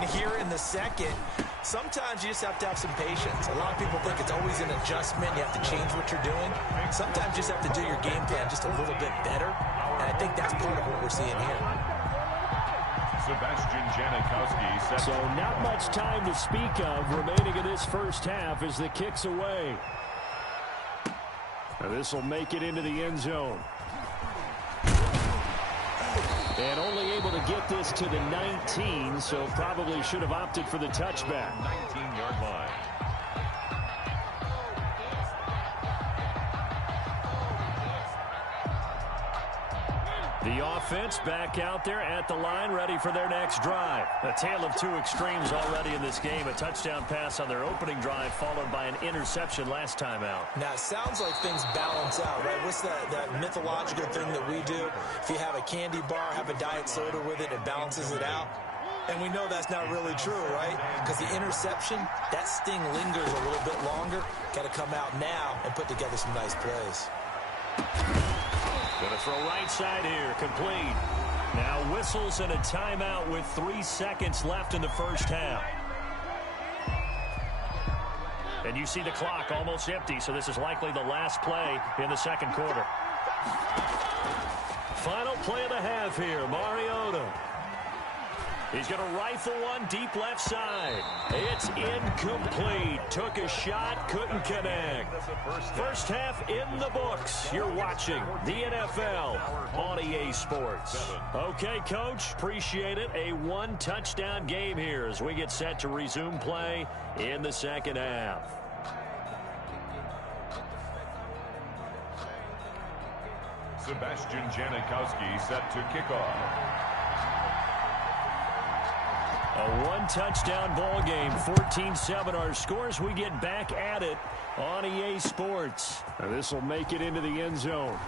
And here in the second, sometimes you just have to have some patience. A lot of people think it's always an adjustment. You have to change what you're doing. Sometimes you just have to do your game plan just a little bit better. And I think that's part of what we're seeing here. Sebastian Janikowski. So not much time to speak of remaining in this first half as the kick's away. This will make it into the end zone. And only able to get this to the 19, so probably should have opted for the touchback. 19-yard line. The offense back out there at the line, ready for their next drive. A tale of two extremes already in this game. A touchdown pass on their opening drive, followed by an interception last time out. Now, it sounds like things balance out, right? What's that mythological thing that we do? If you have a candy bar, have a diet soda with it, it balances it out. And we know that's not really true, right? Because the interception, that sting lingers a little bit longer. Got to come out now and put together some nice plays. Going to throw right side here, complete. Now whistles and a timeout with 3 seconds left in the first half. And you see the clock almost empty, so this is likely the last play in the second quarter. Final play of the half here, Mariota. He's going to rifle one deep left side. It's incomplete. Took a shot, couldn't connect. First half in the books. You're watching the NFL on EA Sports. Okay, Coach, appreciate it. A one-touchdown game here as we get set to resume play in the second half. Sebastian Janikowski set to kick off. A one-touchdown ball game, 14-7 our scores. We get back at it on EA Sports. This will make it into the end zone.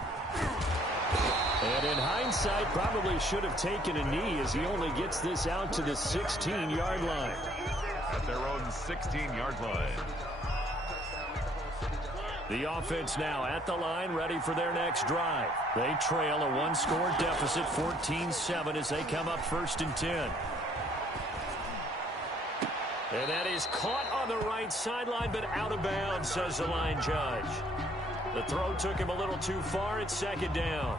And in hindsight, probably should have taken a knee as he only gets this out to the 16-yard line. At their own 16-yard line. The offense now at the line, ready for their next drive. They trail a one-score deficit, 14-7, as they come up 1st and 10. And that is caught on the right sideline, but out of bounds, says the line judge. The throw took him a little too far. It's second down.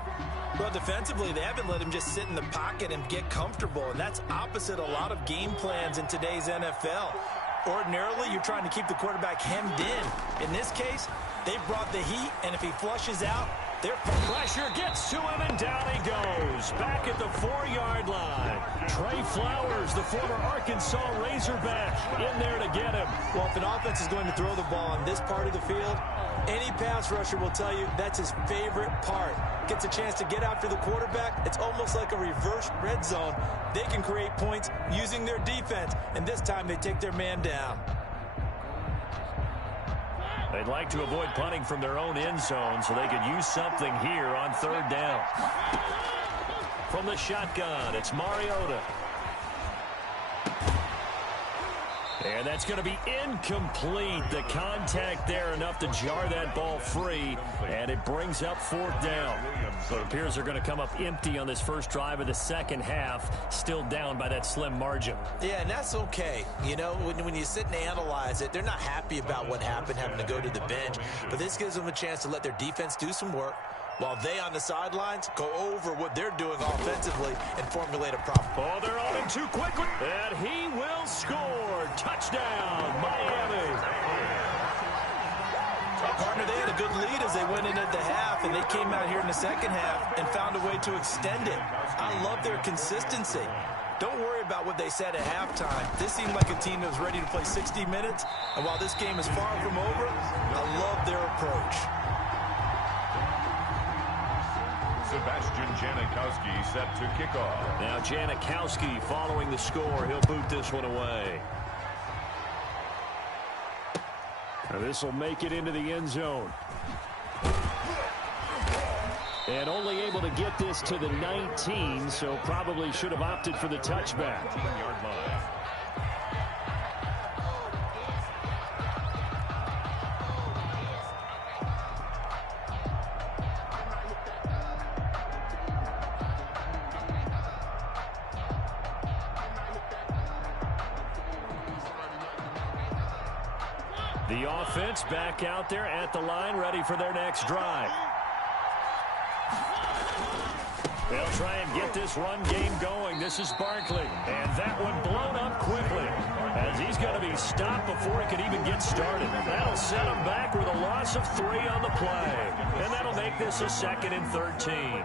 Well, defensively, they haven't let him just sit in the pocket and get comfortable, and that's opposite a lot of game plans in today's NFL. Ordinarily, you're trying to keep the quarterback hemmed in. In this case, they brought the heat, and if he flushes out, their pressure gets to him, and down he goes. Back at the 4-yard line. Trey Flowers, the former Arkansas Razorback, in there to get him. Well, if an offense is going to throw the ball on this part of the field, any pass rusher will tell you that's his favorite part. Gets a chance to get after the quarterback. It's almost like a reverse red zone. They can create points using their defense, and this time they take their man down. They'd like to avoid punting from their own end zone so they could use something here on 3rd down. From the shotgun, it's Mariota. And that's going to be incomplete. The contact there enough to jar that ball free, and it brings up 4th down. So it appears they're going to come up empty on this first drive of the second half, still down by that slim margin. Yeah, and that's okay. You know, when you sit and analyze it, they're not happy about what happened, having to go to the bench. But this gives them a chance to let their defense do some work, while they on the sidelines go over what they're doing offensively and formulate a problem. Oh, they're on him too quickly. And he will score. Touchdown, Miami. Partner, they had a good lead as they went into the half, and they came out here in the second half and found a way to extend it. I love their consistency. Don't worry about what they said at halftime. This seemed like a team that was ready to play 60 minutes, and while this game is far from over, I love their approach. Sebastian Janikowski set to kick off. Now Janikowski following the score. He'll boot this one away. Now this will make it into the end zone. And only able to get this to the 19, so probably should have opted for the touchback. 19-yard line. The offense back out there at the line, ready for their next drive. They'll try and get this run game going. This is Barkley. And that one blown up quickly, as he's going to be stopped before he can even get started. That'll set him back with a loss of 3 on the play. And that'll make this a 2nd and 13.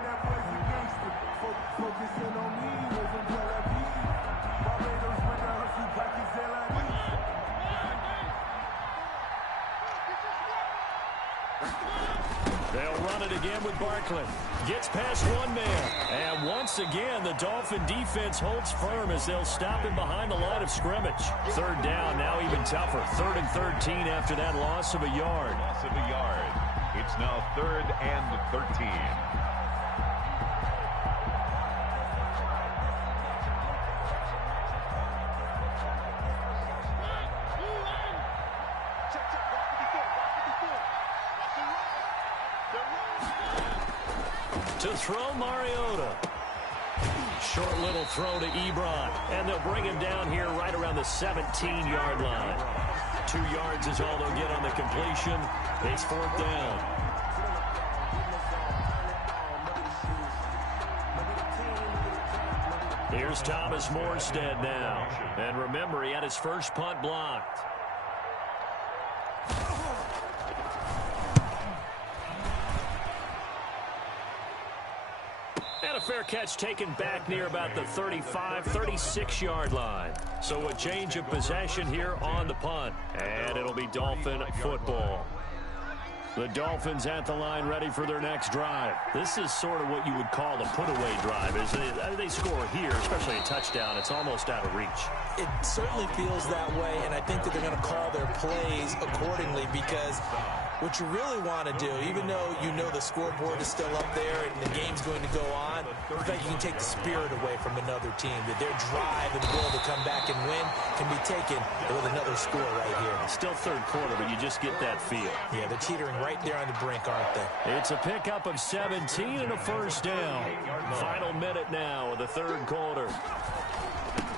They'll run it again with Barkley. Gets past one man. And once again, the Dolphin defense holds firm as they'll stop him behind the line of scrimmage. 3rd down, now even tougher. 3rd and 13 after that loss of a yard. Loss of a yard. It's now 3rd and 13. To throw, Mariota. Short little throw to Ebron. And they'll bring him down here right around the 17-yard line. 2 yards is all they'll get on the completion. It's 4th down. Here's Thomas Morstead now. And remember, he had his first punt blocked. And a fair catch taken back near about the 35, 36-yard line. So a change of possession here on the punt. And it'll be Dolphin football. The Dolphins at the line ready for their next drive. This is sort of what you would call the put-away drive. They score here, especially a touchdown. It's almost out of reach. It certainly feels that way, and I think that they're going to call their plays accordingly, because what you really want to do, even though you know the scoreboard is still up there and the game's going to go on, in fact, you can take the spirit away from another team, that their drive and will to come back and win can be taken with another score right here. Still 3rd quarter, but you just get that feel. Yeah, they're teetering right there on the brink, aren't they? It's a pickup of 17 and a 1st down. Final minute now of the 3rd quarter.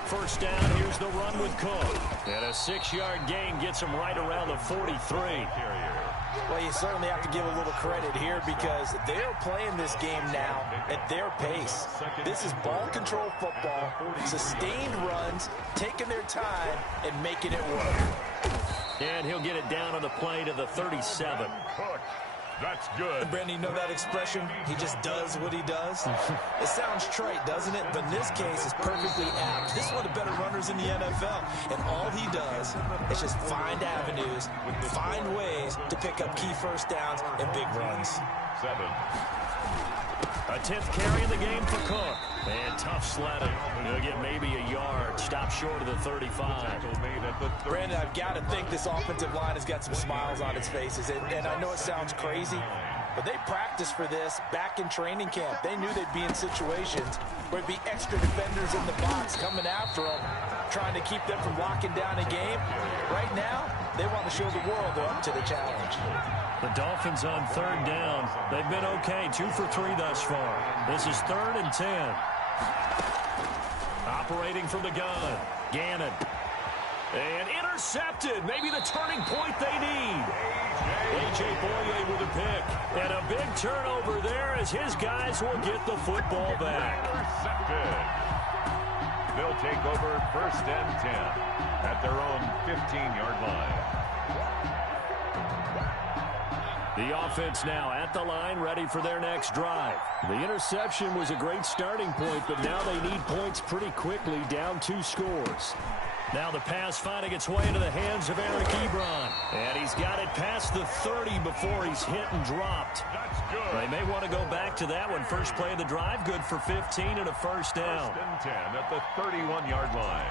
1st down, here's the run with Cook. And a 6-yard gain gets him right around the 43. Well, you certainly have to give a little credit here, because they're playing this game now at their pace. This is ball control football, sustained runs, taking their time and making it work. And he'll get it down on the play to the 37. That's good. And Brandon, you know that expression? He just does what he does. It sounds trite, doesn't it? But in this case, it's perfectly apt. This is one of the better runners in the NFL. And all he does is just find avenues, find ways to pick up key 1st downs and big runs. 7. A 10th carry in the game for Cook. And tough sledding. He'll get maybe a yard. Stop short of the 35. Brandon, I've got to think this offensive line has got some smiles on its faces. And I know it sounds crazy, but they practiced for this back in training camp. They knew they'd be in situations where there'd be extra defenders in the box coming after them, trying to keep them from locking down a game. Right now, they want to show the world they're up to the challenge. The Dolphins on 3rd down. They've been okay, 2 for 3 thus far. This is 3rd and 10. Operating from the gun, Gannon. And intercepted. Maybe the turning point they need. A.J. Boye with a pick. And a big turnover there as his guys will get the football back. Intercepted. They'll take over 1st and 10 at their own 15-yard line. The offense now at the line, ready for their next drive. The interception was a great starting point, but now they need points pretty quickly, down 2 scores. Now the pass finding its way into the hands of Eric Ebron. And he's got it past the 30 before he's hit and dropped. That's good. They may want to go back to that one. First play of the drive, good for 15 and a 1st down. 1st and 10 at the 31-yard line.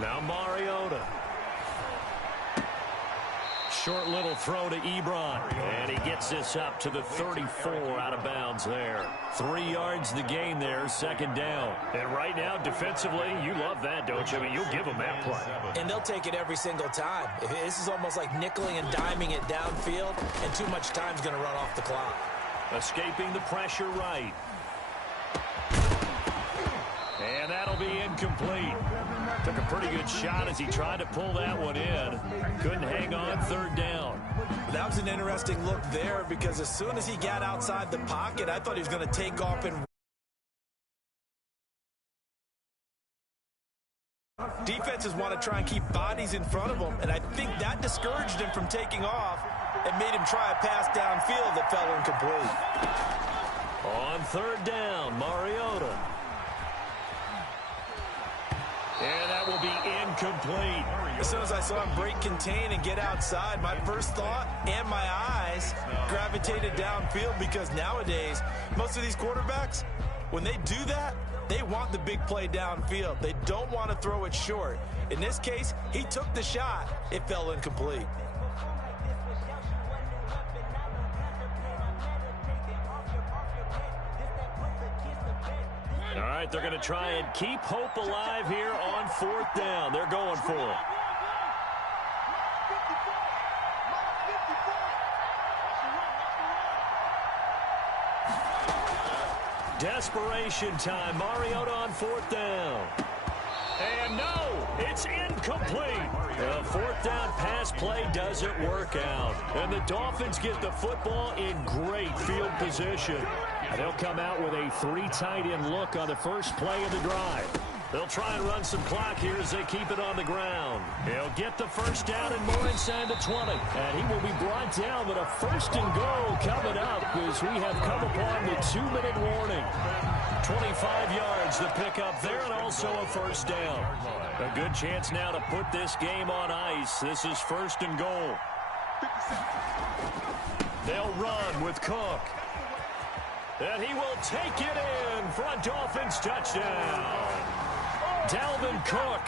Now Mariota. Short little throw to Ebron. And he gets this up to the 34 out of bounds there. 3 yards the gain there, 2nd down. And right now, defensively, you love that, don't you? I mean, you'll give them that play. And they'll take it every single time. This is almost like nickeling and diming it downfield, and too much time's going to run off the clock. Escaping the pressure right. And that'll be incomplete. Took a pretty good shot as he tried to pull that one in. Couldn't hang on third down. That was an interesting look there because as soon as he got outside the pocket, I thought he was going to take off and defenses want to try and keep bodies in front of him, and I think that discouraged him from taking off and made him try a pass downfield that fell incomplete. On third down, Mariota. And that will be incomplete. As soon as I saw him break contain and get outside, my first thought and my eyes gravitated downfield because nowadays, most of these quarterbacks, when they do that, they want the big play downfield. They don't want to throw it short. In this case, he took the shot. It fell incomplete. All right, they're going to try and keep hope alive here on fourth down. They're going for it. Desperation time. Mariota on fourth down. And no, it's incomplete. The fourth down pass play doesn't work out. And the Dolphins get the football in great field position. And they'll come out with a 3 tight end look on the first play of the drive. They'll try and run some clock here as they keep it on the ground. He'll get the first down and more inside the 20. And he will be brought down with a first and goal coming up as we have come upon the 2-minute warning. 25 yards to pick up there and also a first down. A good chance now to put this game on ice. This is first and goal. They'll run with Cook. And he will take it in for a Dolphins touchdown. Dalvin Cook,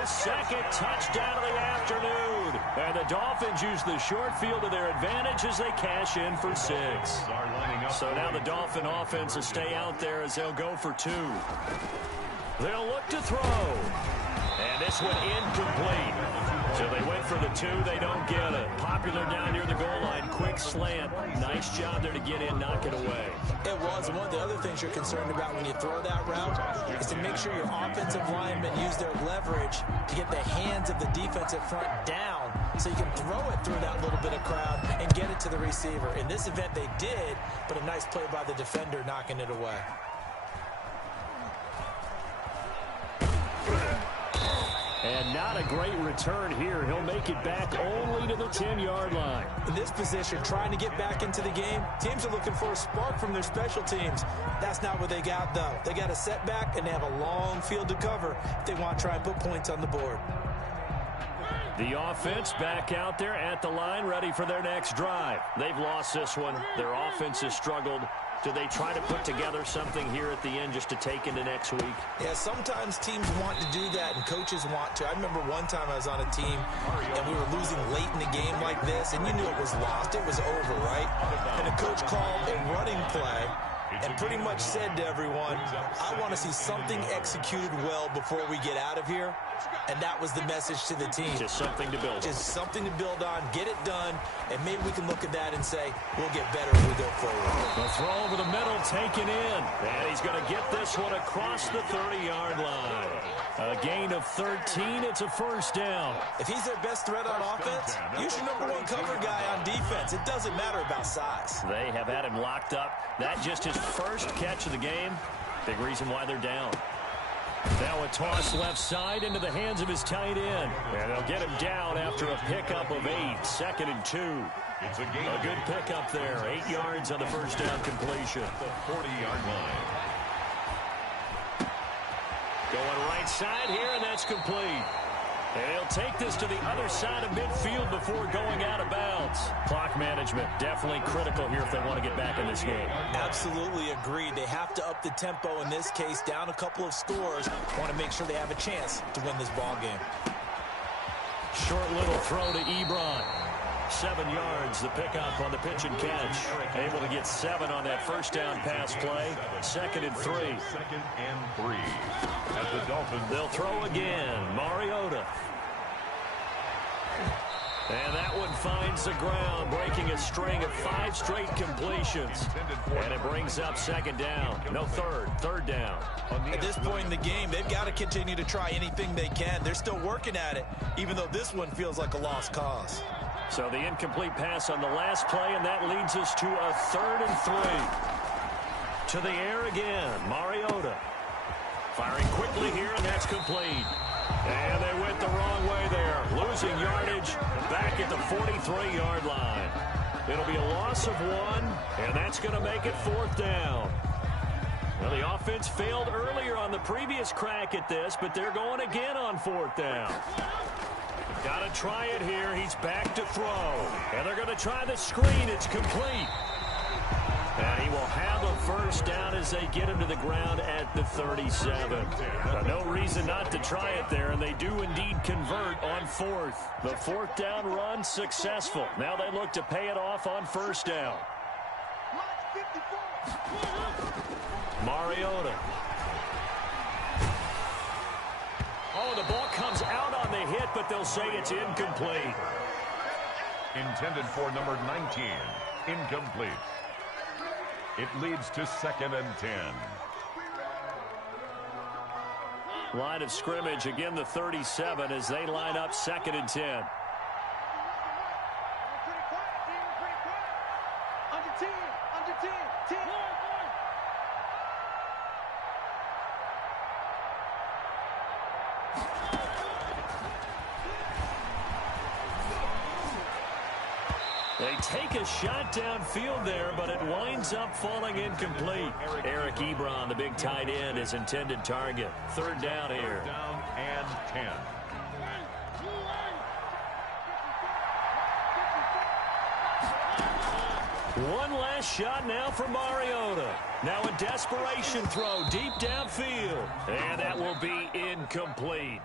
his second touchdown of the afternoon. And the Dolphins use the short field to their advantage as they cash in for 6. So now the Dolphin offense will stay out there as they'll go for 2. They'll look to throw. And this one incomplete. So they went for the 2. They don't get it. Popular down near the goal line. Quick slant. Nice job there to get in, knock it away. It was. And one of the other things you're concerned about when you throw that route is to make sure your offensive linemen use their leverage to get the hands of the defensive front down so you can throw it through that little bit of crowd and get it to the receiver. In this event, they did, but a nice play by the defender knocking it away. And not a great return here. He'll make it back only to the 10-yard line. In this position, trying to get back into the game, teams are looking for a spark from their special teams. That's not what they got, though. They got a setback, and they have a long field to cover if they want to try and put points on the board. The offense back out there at the line, ready for their next drive. They've lost this one. Their offense has struggled. Do they try to put together something here at the end just to take into next week? Yeah, sometimes teams want to do that, and coaches want to. I remember one time I was on a team, and we were losing late in the game like this, and you knew it was lost. It was over, right? And the coach called a running play and pretty much said to everyone, I want to see something executed well before we get out of here. And that was the message to the team. Just something to build on. Just something to build on, get it done, and maybe we can look at that and say, we'll get better as we go forward. The throw over the middle taken in. And he's going to get this one across the 30-yard line. A gain of 13. It's a first down. If he's their best threat on offense, use your #1 cover guy on defense. It doesn't matter about size. They have had him locked up. That just his first catch of the game. Big reason why they're down. Now a toss left side into the hands of his tight end. And they'll get him down after a pickup of 8. 2nd and 2. A good pickup there. 8 yards on the first down completion. The 40-yard line. Going right side here, and that's complete. And he'll take this to the other side of midfield before going out of bounds. Clock management definitely critical here if they want to get back in this game. Absolutely agreed. They have to up the tempo in this case, down a couple of scores. Want to make sure they have a chance to win this ball game. Short little throw to Ebron. 7 yards, the pickup on the pitch and catch. Able to get 7 on that first down pass play. 2nd and 3. 2nd and 3. At the Dolphins. They'll throw again. Mariota. And that one finds the ground, breaking a string of 5 straight completions. And it brings up second down. No, third down. At this point in the game, they've got to continue to try anything they can. They're still working at it, even though this one feels like a lost cause. So the incomplete pass on the last play, and that leads us to a 3rd and 3. To the air again, Mariota. Firing quickly here, and that's complete. And they went the wrong way there, losing yardage back at the 43-yard line. It'll be a loss of 1, and that's going to make it 4th down. Well, the offense failed earlier on the previous crack at this, but they're going again on 4th down. Got to try it here. He's back to throw. And they're going to try the screen. It's complete. And he will have a first down as they get him to the ground at the 37. No reason not to try it there, and they do indeed convert on 4th. The 4th down run successful. Now they look to pay it off on 1st down. Mariota. Oh, the ball comes out on the hit, but they'll say it's incomplete. Intended for number 19. Incomplete. It leads to 2nd and 10. Line of scrimmage, again the 37 as they line up 2nd and 10. They take a shot downfield there, but it winds up falling incomplete. Eric Ebron, the big tight end, is intended target. 3rd down here. 3rd down and 10. One last shot now for Mariota. Now a desperation throw deep downfield. And that will be incomplete,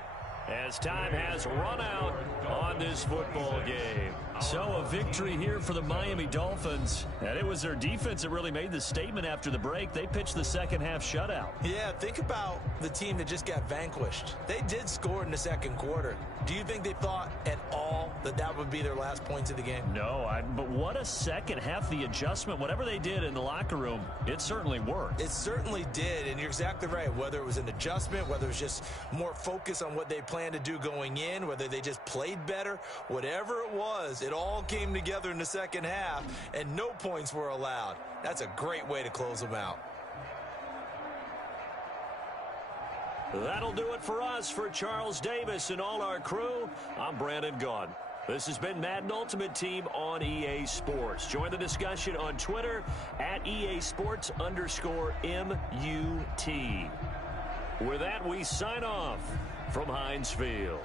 as time has run out on this football game. So a victory here for the Miami Dolphins. And it was their defense that really made the statement after the break. They pitched the second half shutout. Yeah, think about the team that just got vanquished. They did score in the 2nd quarter. Do you think they thought at all that that would be their last points of the game? No, but what a second half. The adjustment, whatever they did in the locker room, it certainly worked. It certainly did, and you're exactly right. Whether it was an adjustment, whether it was just more focus on what they planned to do going in, whether they just played better, whatever it was, it all came together in the second half, and no points were allowed. That's a great way to close them out. That'll do it for us. For Charles Davis and all our crew, I'm Brandon Gaudin. This has been Madden Ultimate Team on EA Sports. Join the discussion on Twitter at EA Sports_MUT. With that, we sign off from Heinz Field.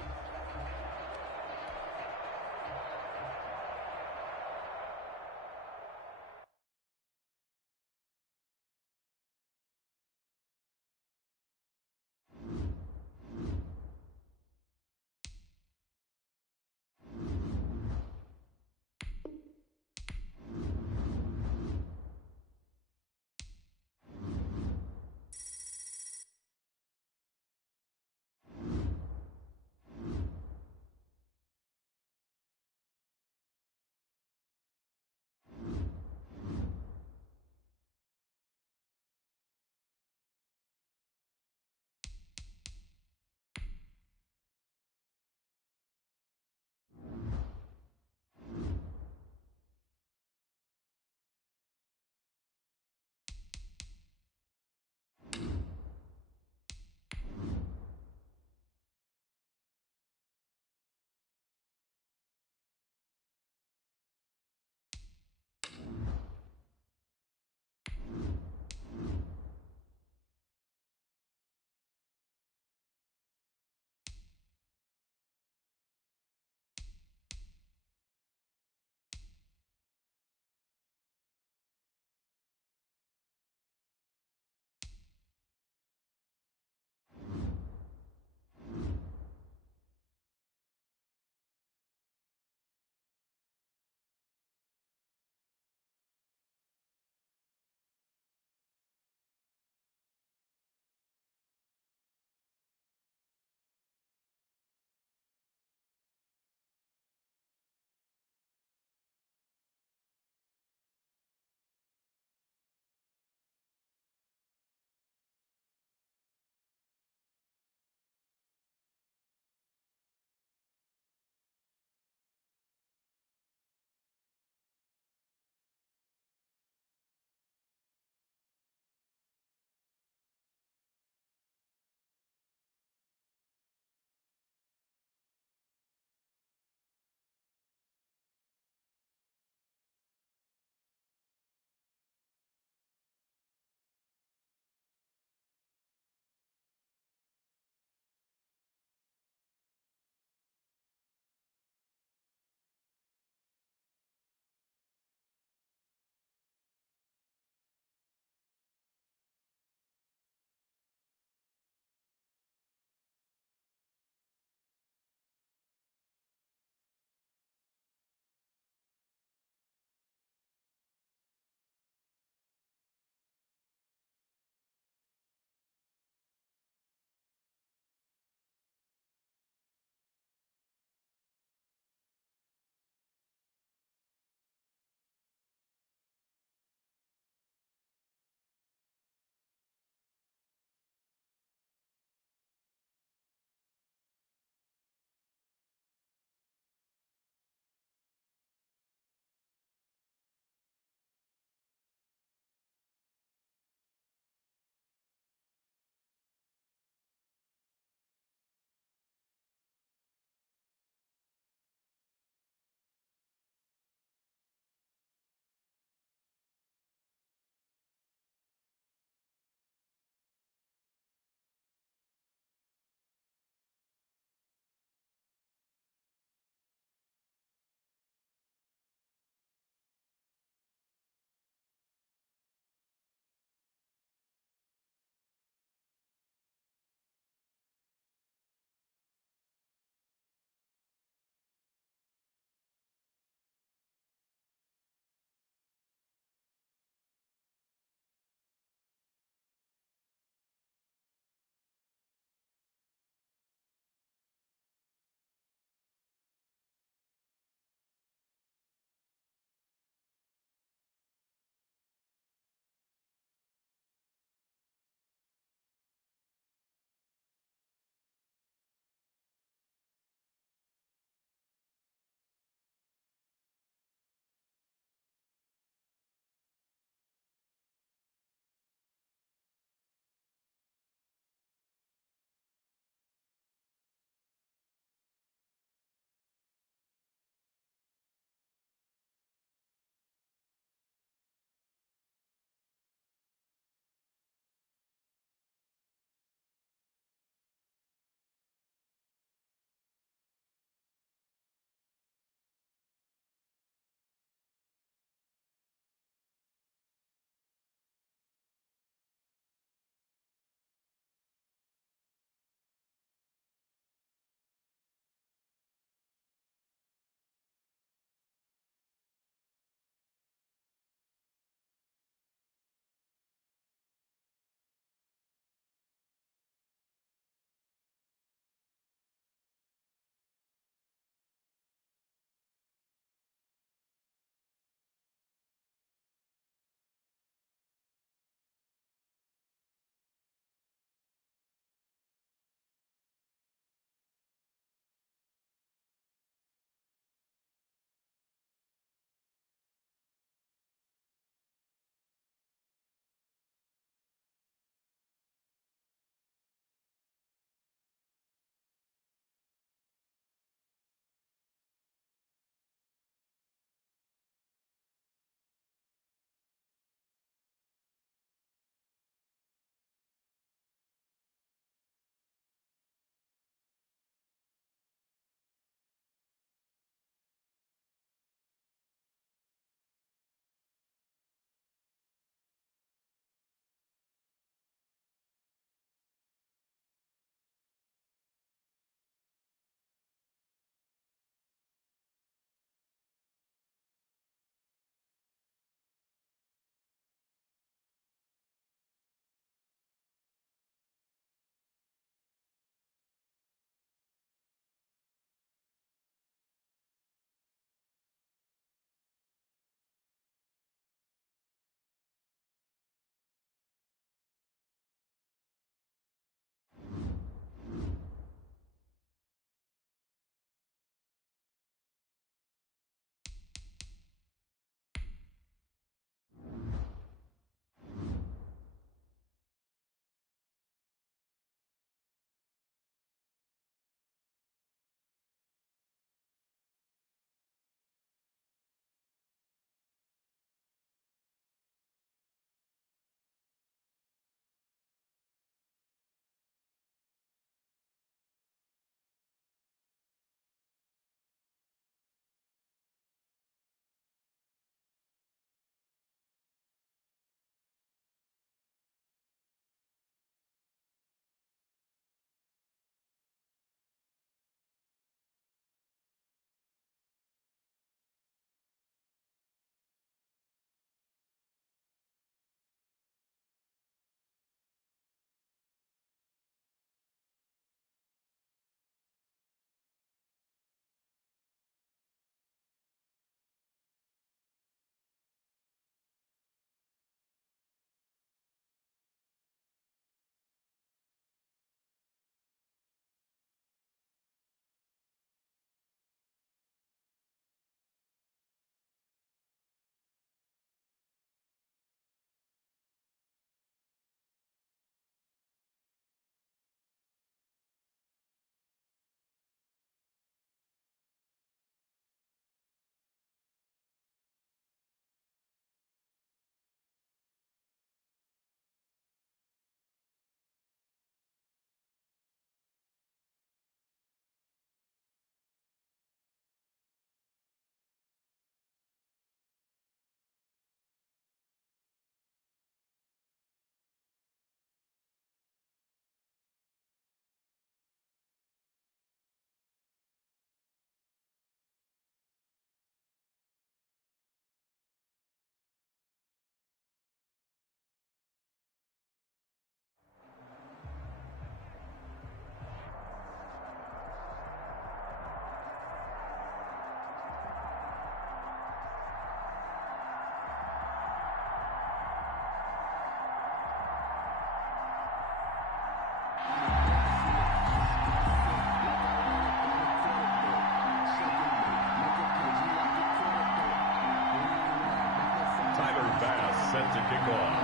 Now set to kick off.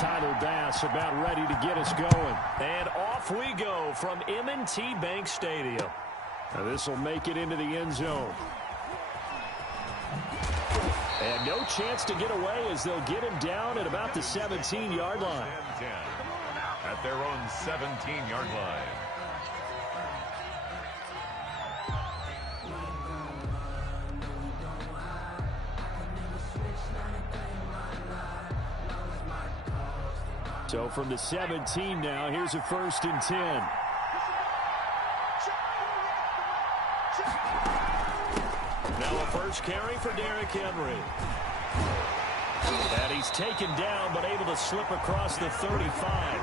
Tyler Bass about ready to get us going. And off we go from M&T Bank Stadium. Now this will make it into the end zone. And no chance to get away as they'll get him down at about the 17-yard line. At their own 17-yard line. So from the 17 now, here's a 1st and 10. Now a first carry for Derrick Henry. And he's taken down, but able to slip across the 35.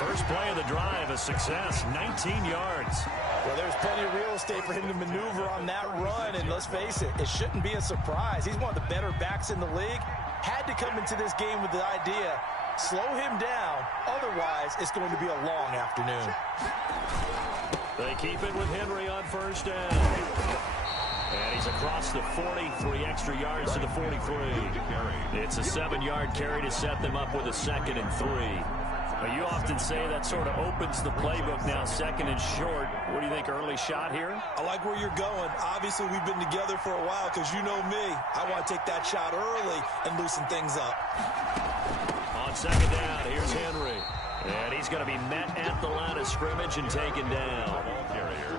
First play of the drive, a success, 19 yards. Well, there's plenty of real estate for him to maneuver on that run, and let's face it, it shouldn't be a surprise. He's one of the better backs in the league. Had to come into this game with the idea, slow him down, otherwise it's going to be a long afternoon. They keep it with Henry on first down. And he's across the 40, 3 extra yards to the 43. It's a 7-yard carry to set them up with a 2nd and 3. Now, you often say that sort of opens the playbook now, 2nd and short. What do you think, early shot here? I like where you're going. Obviously, we've been together for a while because you know me. I want to take that shot early and loosen things up. On 2nd down, here's Henry. And he's going to be met at the line of scrimmage and taken down.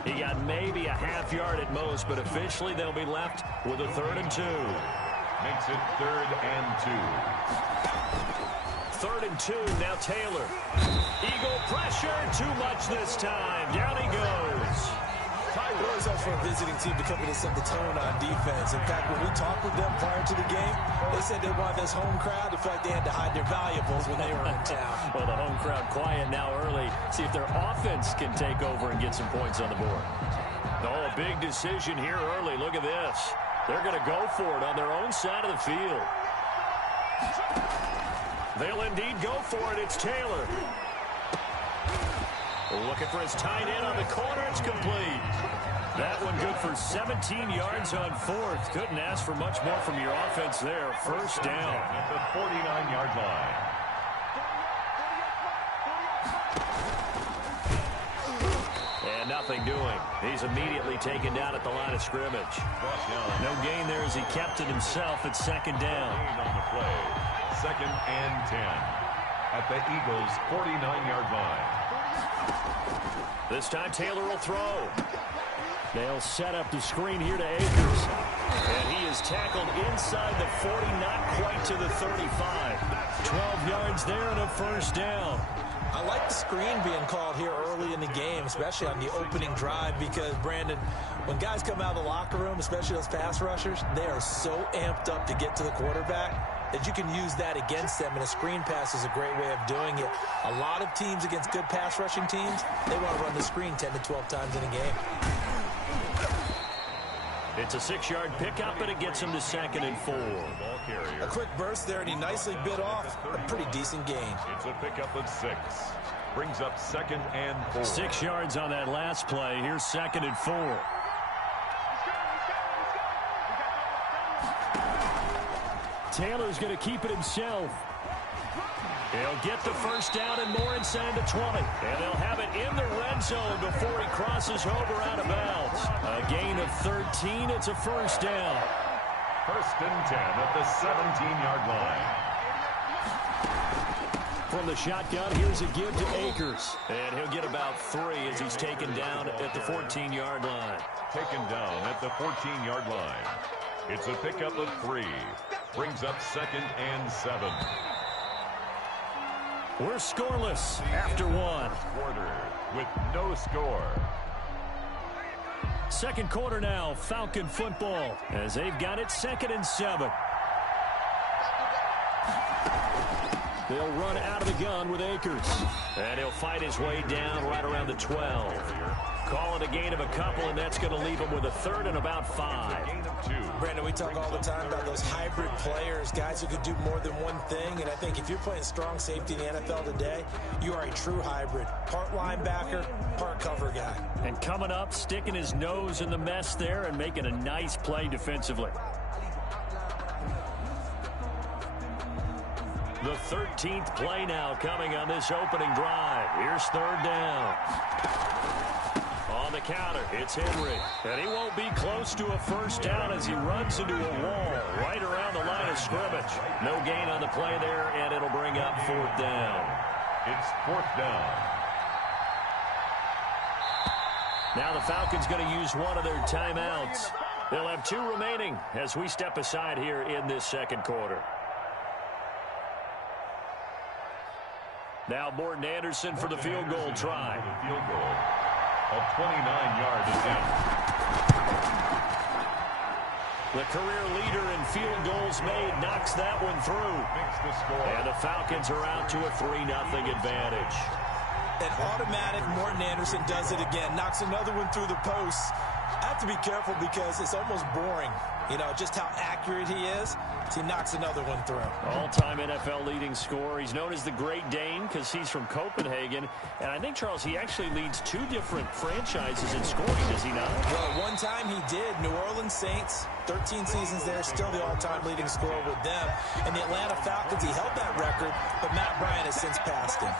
He got maybe a half yard at most, but officially they'll be left with a 3rd and 2. Makes it 3rd and 2. 3rd and 2, now Taylor. Eagle pressure, too much this time. Down he goes. Always up for a visiting team to come in and set the tone on defense. In fact, when we talked with them prior to the game, they said they wanted this home crowd to feel like they had to hide their valuables when they were in town. Well, the home crowd quiet now early. See if their offense can take over and get some points on the board. Oh, a big decision here early. Look at this. They're going to go for it on their own side of the field. They'll indeed go for it. It's Taylor. Looking for his tight end on the corner. It's complete. That one good for 17 yards on 4th. Couldn't ask for much more from your offense there. First down. At the 49-yard line. And nothing doing. He's immediately taken down at the line of scrimmage. No gain there as he kept it himself at 2nd down. On the play. 2nd and 10. At the Eagles' 49-yard line. This time Taylor will throw. They'll set up the screen here to Akers. And he is tackled inside the 40, not quite to the 35. 12 yards there and a first down. I like the screen being called here early in the game, especially on the opening drive, because, Brandon, when guys come out of the locker room, especially those pass rushers, they are so amped up to get to the quarterback that you can use that against them, and a screen pass is a great way of doing it. A lot of teams against good pass rushing teams, they want to run the screen 10 to 12 times in a game. It's a 6-yard pickup, and it gets him to 2nd and 4. A quick burst there, and he nicely bit off a pretty decent gain. It's a pickup of 6. Brings up 2nd and 4. 6 yards on that last play. Here's 2nd and 4. Taylor's going to keep it himself. He'll get the first down and more inside the 20. And they'll have it in the red zone before he crosses over out of bounds. A gain of 13. It's a first down. 1st and 10 at the 17-yard line. From the shotgun, here's a give to Akers. And he'll get about 3 as he's taken down at the 14-yard line. Taken down at the 14-yard line. It's a pickup of 3. Brings up 2nd and 7. We're scoreless after 1. Quarter with no score. Second quarter now, Falcon football, as they've got it 2nd and 7. They'll run out of the gun with Akers. And he'll fight his way down right around the 12. Call it a gain of a couple, and that's going to leave him with a 3rd and about 5. Brandon, we talk all the time about those hybrid players, guys who could do more than one thing, and I think if you're playing strong safety in the NFL today, you are a true hybrid. Part linebacker, part cover guy. And coming up, sticking his nose in the mess there and making a nice play defensively. The 13th play now coming on this opening drive. Here's third down. On the counter, it's Henry. And he won't be close to a first down as he runs into a wall right around the line of scrimmage. No gain on the play there, and it'll bring up fourth down. It's fourth down. Now the Falcons going to use one of their timeouts. They'll have 2 remaining as we step aside here in this second quarter. Now Morton Anderson for the field goal try. The field goal. A 29-yard attempt. The career leader in field goals made knocks that one through. And the Falcons are out to a 3-0 advantage. An automatic Morton Anderson does it again. Knocks another one through the post. I have to be careful because it's almost boring. You know, just how accurate he is. He knocks another one through. All-time NFL leading scorer. He's known as the Great Dane because he's from Copenhagen. And I think, Charles, he actually leads 2 different franchises in scoring, does he not? Well, one time he did. New Orleans Saints, 13 seasons there, still the all-time leading scorer with them. And the Atlanta Falcons, he held that record, but Matt Bryant has since passed him.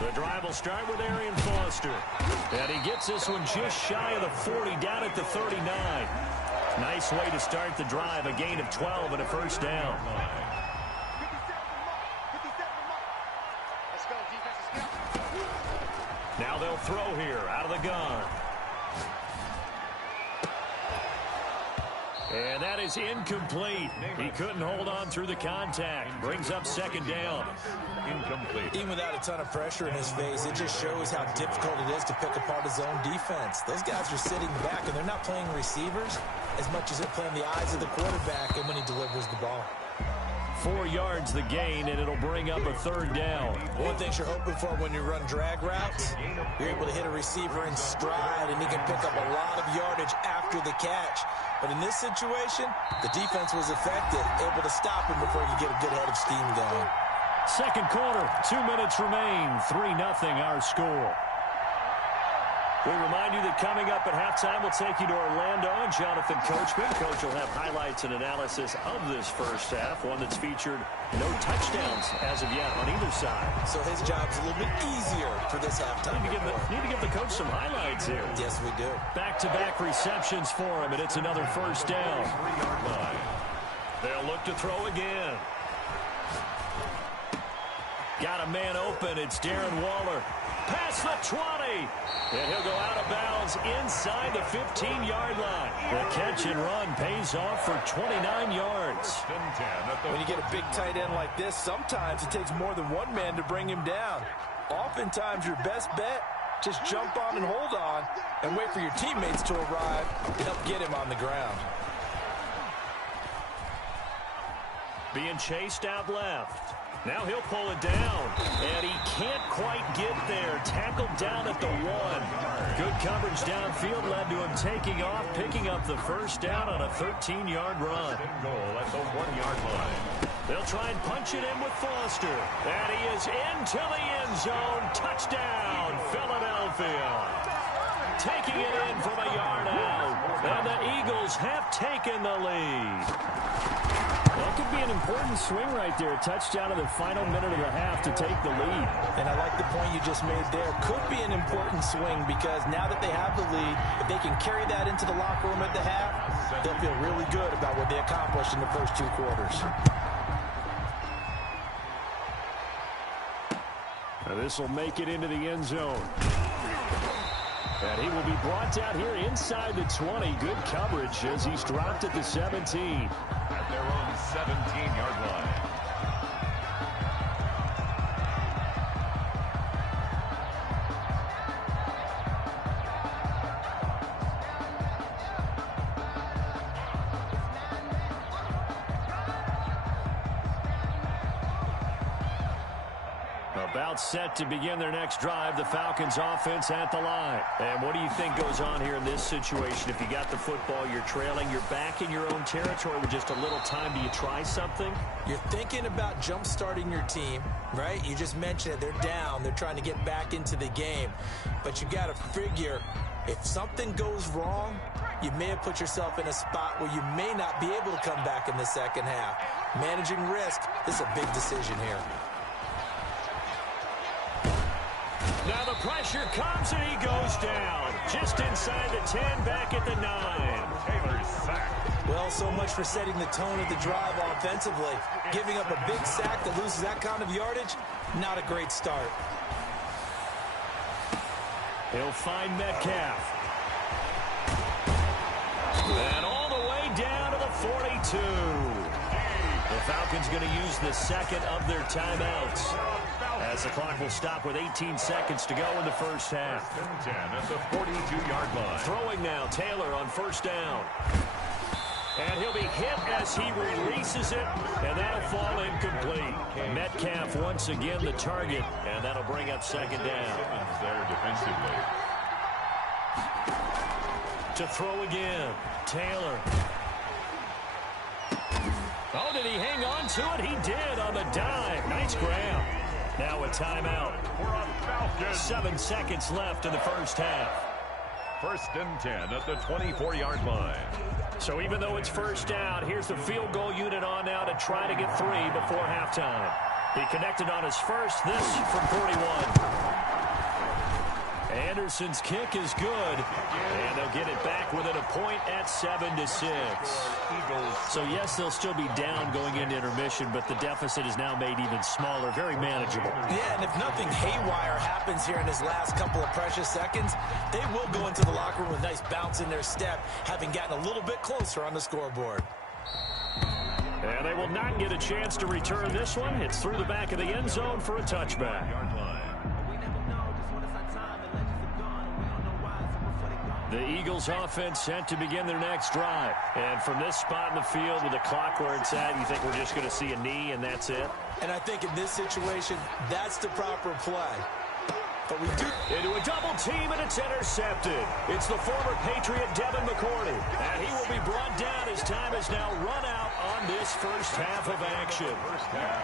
The drive will start with Arian Foster. And he gets this one just shy of the 40, down at the 39. Nice way to start the drive, a gain of 12 and a first down. Now they'll throw here out of the gun. And that is incomplete. He couldn't hold on through the contact. Brings up second down. Incomplete. Even without a ton of pressure in his face, it just shows how difficult it is to pick apart his own defense. Those guys are sitting back, and they're not playing receivers as much as they're playing the eyes of the quarterback and when he delivers the ball. 4 yards the gain, and it'll bring up a third down. One thing you're hoping for when you run drag routes, you're able to hit a receiver in stride, and he can pick up a lot of yardage after the catch. But in this situation, the defense was effective, able to stop him before he could get a good head of steam going. Second quarter, 2 minutes remain, 3-0 our score. We remind you that coming up at halftime, we'll take you to Orlando and Jonathan Coachman. Coach will have highlights and analysis of this first half, one that's featured no touchdowns as of yet on either side. So his job's a little bit easier for this halftime. Need to give the coach some highlights here. Yes, we do. Back-to-back receptions for him, and it's another first down. 3-yard line. They'll look to throw again. Got a man open. It's Darren Waller. Past the 20. And he'll go out of bounds inside the 15-yard line. The catch and run pays off for 29 yards. When you get a big tight end like this, sometimes it takes more than one man to bring him down. Oftentimes, your best bet, just jump on and hold on and wait for your teammates to arrive to help get him on the ground. Being chased out left. Now he'll pull it down, and he can't quite get there. Tackled down at the 1. Good coverage downfield led to him taking off, picking up the first down on a 13-yard run. Goal at the 1-yard line. They'll try and punch it in with Foster. And he is into the end zone. Touchdown, Philadelphia. Taking it in from a yard out. And the Eagles have taken the lead. That could be an important swing right there. A touchdown in the final minute of the half to take the lead. And I like the point you just made there. Could be an important swing because now that they have the lead, if they can carry that into the locker room at the half, they'll feel really good about what they accomplished in the first 2 quarters. Now this will make it into the end zone. And he will be brought down here inside the 20. Good coverage as he's dropped at the 17. At their own 17-yard line. About set to begin their next drive, the Falcons offense at the line. And what do you think goes on here in this situation? If you got the football, you're trailing, you're back in your own territory with just a little time. Do you try something? You're thinking about jump-starting your team, right? You just mentioned it. They're down. They're trying to get back into the game. But you got to figure If something goes wrong, you may have put yourself in a spot where you may not be able to come back in the second half. Managing risk, this is a big decision here. Now the pressure comes and he goes down. Just inside the 10, back at the 9. Taylor's sack. Well, so much for setting the tone of the drive offensively. Giving up a big sack that loses that kind of yardage, not a great start. He'll find Metcalf. And all the way down to the 42. The Falcons going to use the second of their timeouts, as the clock will stop with 18 seconds to go in the first half. 10 at the 42-yard line. Throwing now, Taylor on first down. And he'll be hit as he releases it, and that'll fall incomplete. Metcalf once again the target, and that'll bring up second down. There defensively. To throw again, Taylor. Oh, did he hang on to it? He did on the dive. Nice grab. Now a timeout. 7 seconds left in the first half. First and 10 at the 24-yard line. So even though it's first down, here's the field goal unit on now to try to get 3 before halftime. He connected on his first, this from 41. Anderson's kick is good, and they'll get it back within a point at 7-6. So yes, they'll still be down going into intermission, but the deficit is now made even smaller, very manageable. Yeah, and if nothing haywire happens here in his last couple of precious seconds, they will go into the locker room with a nice bounce in their step, having gotten a little bit closer on the scoreboard. And they will not get a chance to return this one. It's through the back of the end zone for a touchback. The Eagles offense set to begin their next drive. And from this spot in the field with the clock where it's at, you think we're just going to see a knee and that's it? And I think in this situation, that's the proper play. But we do... Into a double team, and it's intercepted. It's the former Patriot Devin McCourty. And he will be brought down as time is now run out on this first half of action.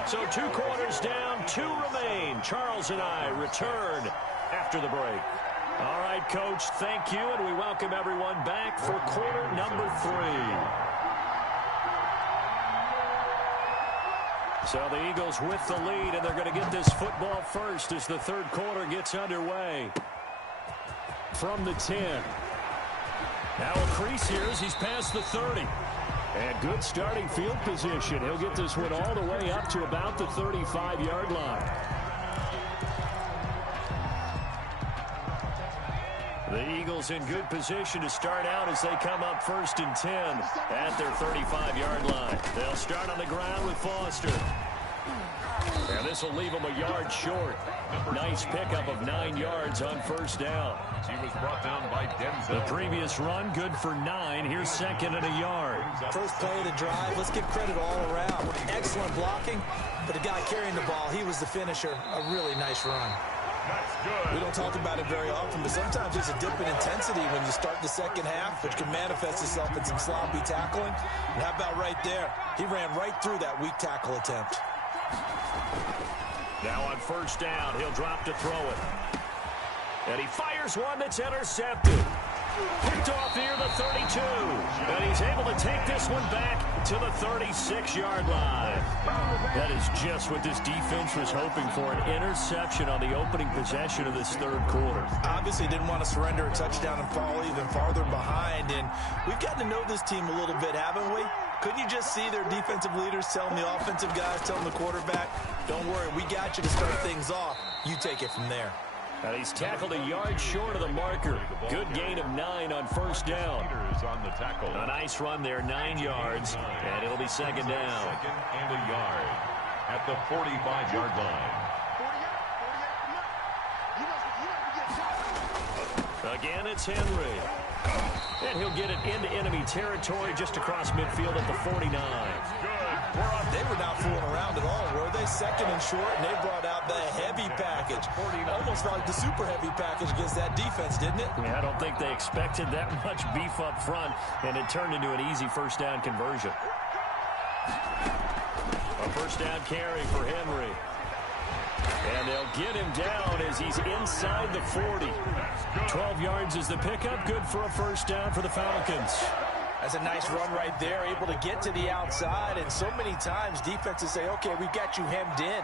So 2 quarters down, 2 remain. Charles and I return after the break. All right, Coach, thank you, and we welcome everyone back for quarter number 3. So the Eagles with the lead, and they're going to get this football first as the third quarter gets underway. From the 10. Now a crease here as he's past the 30. And good starting field position. He'll get this one all the way up to about the 35-yard line. The Eagles in good position to start out as they come up first and 10 at their 35-yard line. They'll start on the ground with Foster. And this will leave them a yard short. Nice pickup of 9 yards on first down. He was brought down by Denzel. The previous run good for 9. Here's second and a yard. First play of the drive. Let's give credit all around. Excellent blocking, but the guy carrying the ball, he was the finisher. A really nice run. That's good. We don't talk about it very often, but sometimes there's a dip in intensity when you start the second half, which can manifest itself in some sloppy tackling. And how about right there? He ran right through that weak tackle attempt. Now on first down, he'll drop to throw it. And he fires one that's intercepted. Picked off near the 32. And he's able to take this one back to the 36-yard line. That is just what this defense was hoping for, an interception on the opening possession of this third quarter. Obviously didn't want to surrender a touchdown and fall even farther behind. And we've gotten to know this team a little bit, haven't we? Couldn't you just see their defensive leaders telling the offensive guys, telling the quarterback, don't worry, we got you to start things off. You take it from there. And he's tackled a yard short of the marker. Good gain of 9 on first down. On the tackle. A nice run there, 9 yards, and it'll be second down. Second and a yard at the 45-yard line. Again, it's Henry. And he'll get it into enemy territory just across midfield at the 49. They were not fooling around at all, were they? Second and short, and they brought out the heavy package. Almost like the super heavy package against that defense, didn't it? Yeah, I don't think they expected that much beef up front, and it turned into an easy first down conversion. A first down carry for Henry. And they'll get him down as he's inside the 40. 12 yards is the pickup. Good for a first down for the Falcons. That's a nice run right there, able to get to the outside. And so many times defenses say, okay, we've got you hemmed in.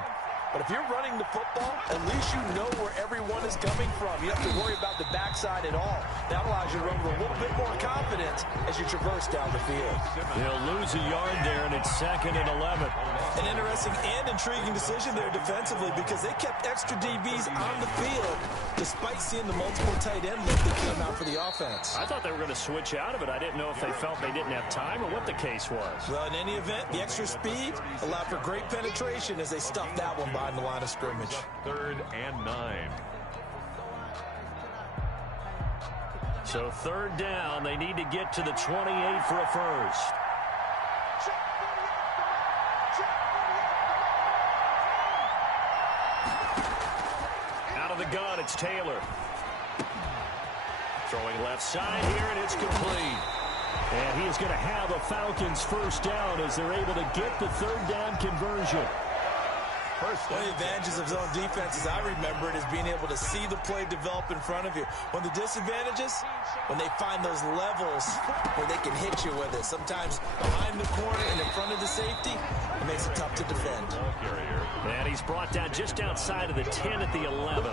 But if you're running the football, at least you know where everyone is coming from. You have to worry about the backside at all. That allows you to run with a little bit more confidence as you traverse down the field. They'll lose a yard there, and it's 2nd and 11. An interesting and intriguing decision there defensively because they kept extra DBs on the field despite seeing the multiple tight end look that came out for the offense. I thought they were going to switch out of it. I didn't know if they felt they didn't have time or what the case was. Well, in any event, the extra speed allowed for great penetration as they stuffed that one behind the line of scrimmage. 3rd and 9. So 3rd down, they need to get to the 28 for a first. Out of the gun, it's Taylor. Throwing left side here, and it's complete. And he is going to have a Falcons first down as they're able to get the 3rd down conversion. One of the advantages of zone defense, as I remember it, is being able to see the play develop in front of you. One of the disadvantages, when they find those levels where they can hit you with it. Sometimes behind the corner and in front of the safety, it makes it tough to defend. And he's brought down just outside of the 10 at the 11.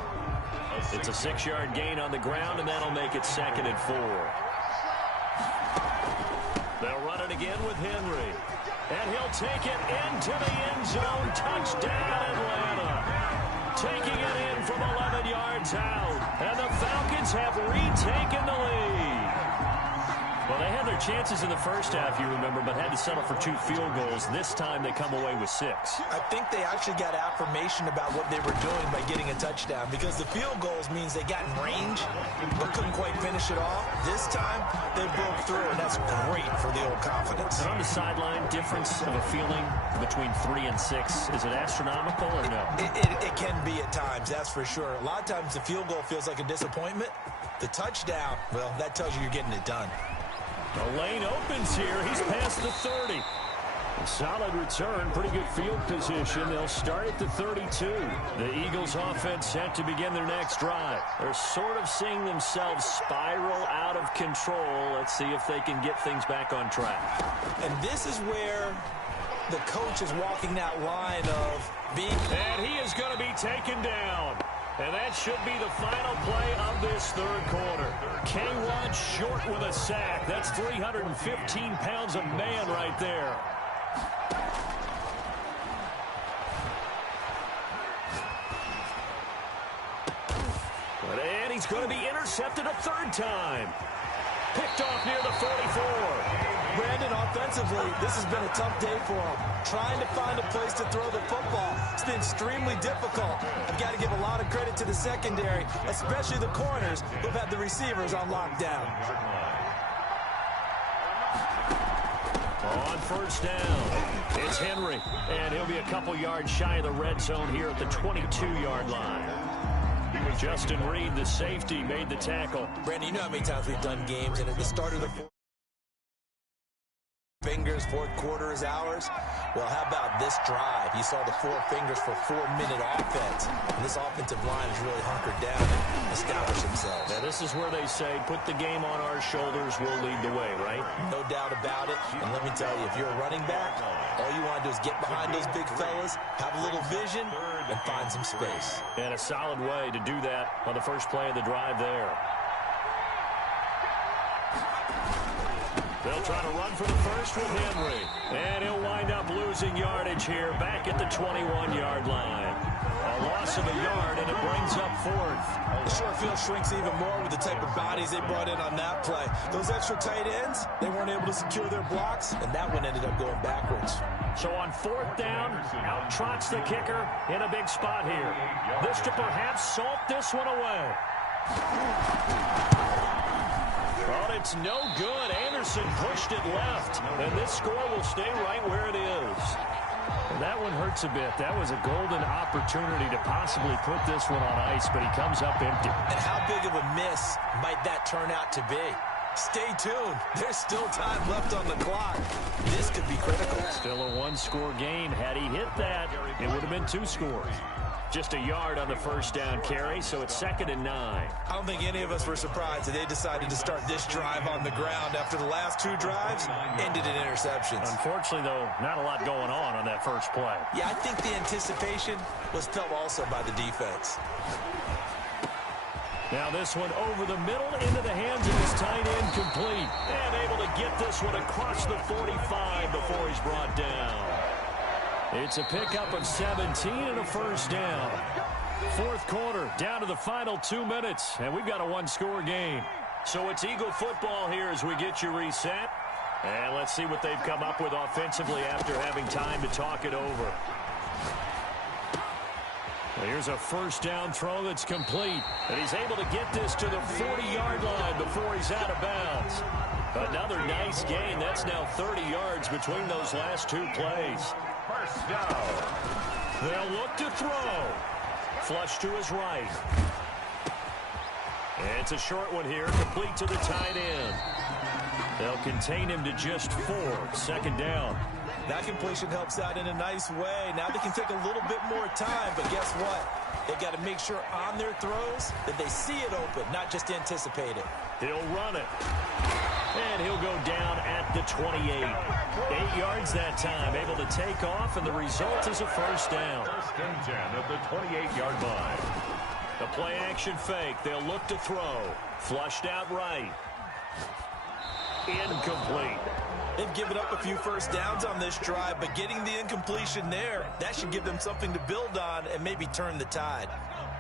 It's a 6-yard gain on the ground, and that'll make it 2nd and 4. They'll run it again with Henry. And he'll take it into the end zone. Touchdown, Atlanta. Taking it in from 11 yards out. And the Falcons have retaken the lead. Well, they had their chances in the first half, you remember, but had to settle for 2 field goals. This time they come away with 6. I think they actually got affirmation about what they were doing by getting a touchdown because the field goals means they got in range but couldn't quite finish it off. This time they broke through, and that's great for the old confidence. And on the sideline, difference of a feeling between 3 and 6, is it astronomical or no? It can be at times, that's for sure. A lot of times the field goal feels like a disappointment. The touchdown, well, that tells you you're getting it done. The lane opens here. He's past the 30. A solid return, pretty good field position. They'll start at the 32. The Eagles offense set to begin their next drive. They're sort of seeing themselves spiral out of control. Let's see if they can get things back on track. And this is where the coach is walking that line of being... And he is going to be taken down. And that should be the final play of this 3rd quarter. K1 short with a sack. That's 315 pounds of man right there. And he's going to be intercepted a 3rd time. Picked off near the 44. Brandon, offensively, this has been a tough day for him. Trying to find a place to throw the football. It's been extremely difficult. I've got to give a lot of credit to the secondary, especially the corners who've had the receivers on lockdown. On first down, it's Henry, and he'll be a couple yards shy of the red zone here at the 22-yard line. Justin Reed, the safety, made the tackle. Brandon, you know how many times we've done games, and at the start of the fingers, 4th quarter is ours. Well, how about this drive? You saw the 4 fingers for 4-minute offense. And this offensive line is really hunkered down and established themselves. Now, this is where they say, put the game on our shoulders, we'll lead the way, right? No doubt about it. And let me tell you, if you're a running back, all you want to do is get behind those big fellas, have a little vision, and find some space. And a solid way to do that on the first play of the drive there. They'll try to run for the first with Henry. And he'll wind up losing yardage here back at the 21-yard line. A loss of a yard, and it brings up 4th. The short field shrinks even more with the type of bodies they brought in on that play. Those extra tight ends, they weren't able to secure their blocks, and that one ended up going backwards. So on 4th down, out trots the kicker in a big spot here. This to perhaps salt this one away. But it's no good. Anderson pushed it left, and this score will stay right where it is. And that one hurts a bit. That was a golden opportunity to possibly put this one on ice, but he comes up empty. And how big of a miss might that turn out to be? Stay tuned. There's still time left on the clock. This could be critical. Still a 1-score game. Had he hit that, it would have been 2 scores. Just a yard on the first down carry, so it's 2nd and 9. I don't think any of us were surprised that they decided to start this drive on the ground after the last 2 drives ended in interceptions. Unfortunately, though, not a lot going on that first play. Yeah, I think the anticipation was felt also by the defense. Now this one over the middle into the hands of his tight end, complete. And able to get this one across the 45 before he's brought down. It's a pickup of 17 and a first down. Fourth quarter, down to the final 2 minutes, and we've got a one-score game. So it's Eagle football here as we get you reset. And let's see what they've come up with offensively after having time to talk it over. Here's a first down throw that's complete. And he's able to get this to the 40-yard line before he's out of bounds. Another nice gain. That's now 30 yards between those last 2 plays. First down. They'll look to throw. Flush to his right. It's a short one here, complete to the tight end. They'll contain him to just 4. 2nd down. That completion helps out in a nice way. Now they can take a little bit more time, but guess what? They've got to make sure on their throws that they see it open, not just anticipate it. He'll run it. And he'll go down at the 28. 8 yards that time, able to take off, and the result is a first down. 1st and 10 at the 28-yard line. The play-action fake. They'll look to throw. Flushed out right. Incomplete. They've given up a few first downs on this drive, but getting the incompletion there, that should give them something to build on and maybe turn the tide.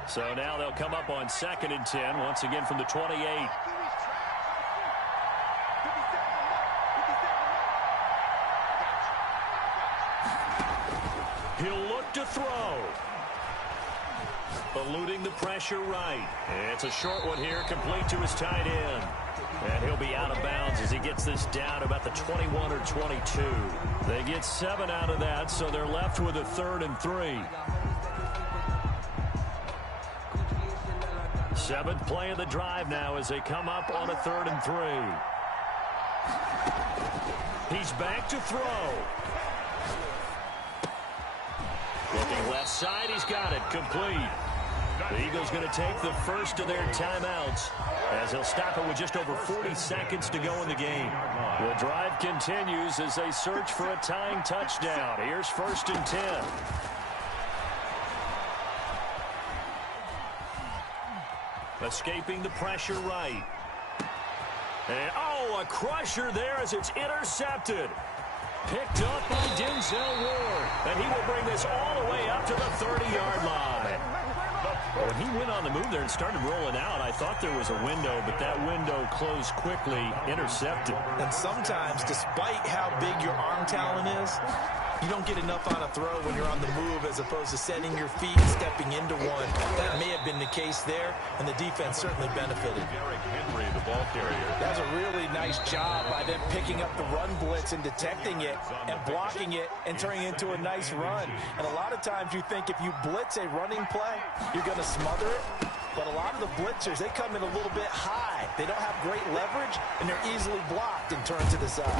So now they'll come up on 2nd and 10, once again from the 28. He'll look to throw. Eluding the pressure right. It's a short one here, complete to his tight end. And he'll be out of bounds as he gets this down about the 21 or 22. They get 7 out of that, so they're left with a 3rd and 3. 7th play of the drive now as they come up on a 3rd and 3. He's back to throw. Looking left side, he's got it, complete. The Eagles going to take the first of their timeouts as they'll stop it with just over 40 seconds to go in the game. The drive continues as they search for a tying touchdown. Here's 1st and 10. Escaping the pressure right. And, a crusher there as it's intercepted. Picked up by Denzel Ward. And he will bring this all the way up to the 30-yard line. When he went on the move there and started rolling out, I thought there was a window, but that window closed quickly, intercepted. And sometimes, despite how big your arm talent is, you don't get enough on a throw when you're on the move as opposed to setting your feet and stepping into one. That may have been the case there, and the defense certainly benefited. Derrick Henry, the ball carrier. That was a really nice job by them picking up the run blitz and detecting it and blocking it and turning it into a nice run. And a lot of times you think if you blitz a running play, you're going to smother it. But a lot of the blitzers, they come in a little bit high. They don't have great leverage, and they're easily blocked and turned to the side.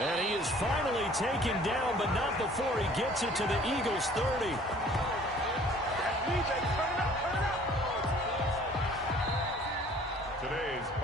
And he is finally taken down, but not before he gets it to the Eagles' 30.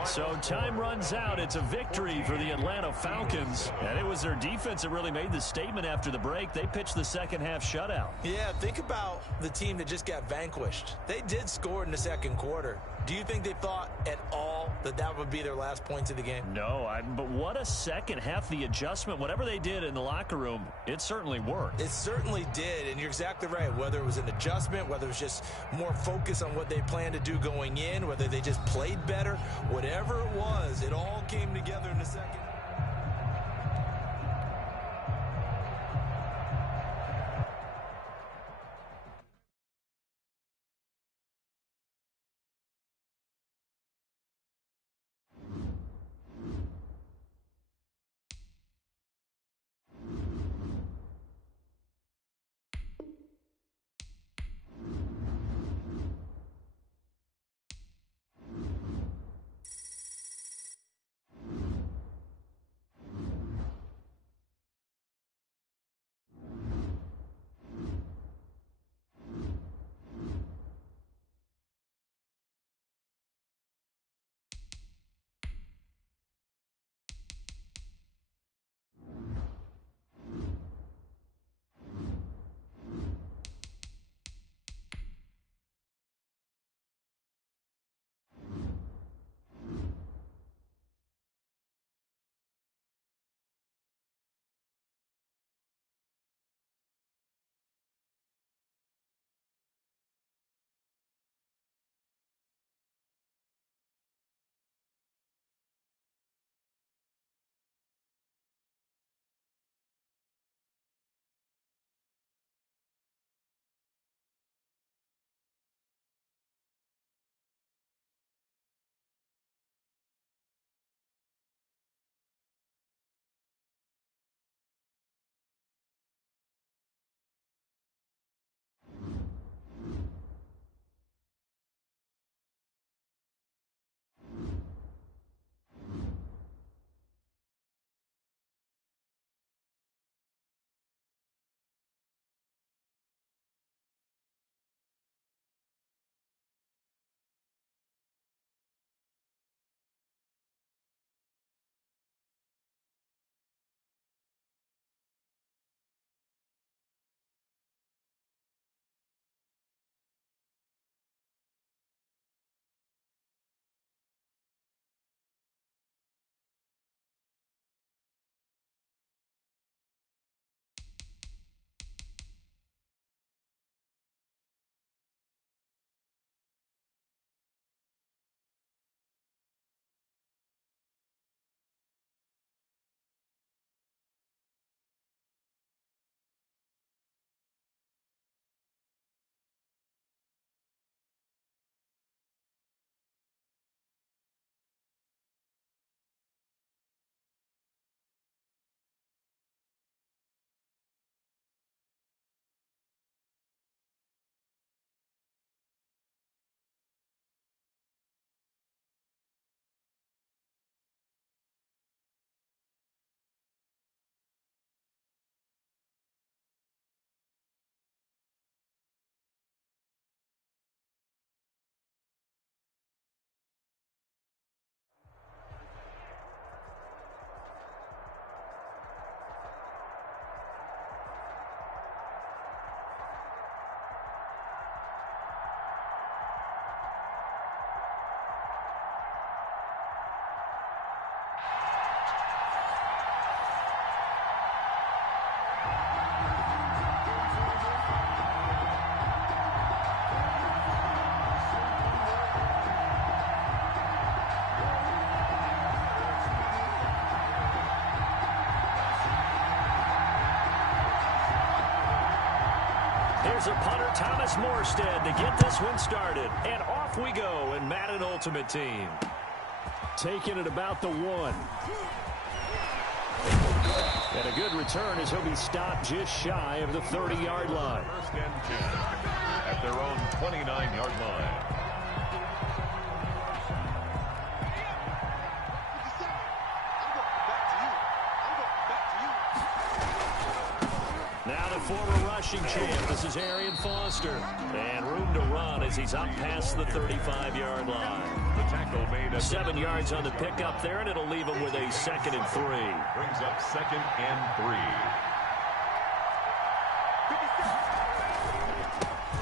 So time runs out. It's a victory for the Atlanta Falcons. And it was their defense that really made the statement after the break. They pitched the second-half shutout. Yeah, think about the team that just got vanquished. They did score in the second quarter. Do you think they thought at all that that would be their last points of the game? No, but what a second half. The adjustment, whatever they did in the locker room, it certainly worked. It certainly did, and you're exactly right. Whether it was an adjustment, whether it was just more focus on what they planned to do going in, whether they just played better, whatever it was, it all came together in the second. Here's a punter, Thomas Morstead, to get this one started. And off we go in Madden Ultimate Team. Taking it about the 1. And a good return as he'll be stopped just shy of the 30-yard line. First and 10 at their own 29-yard line. Now the former rushing champ. This is Arian Foster. And room to run as he's up past the 35-yard line. The tackle made 7 yards on the pickup there, and it'll leave him with a 2nd and 3. Brings up 2nd and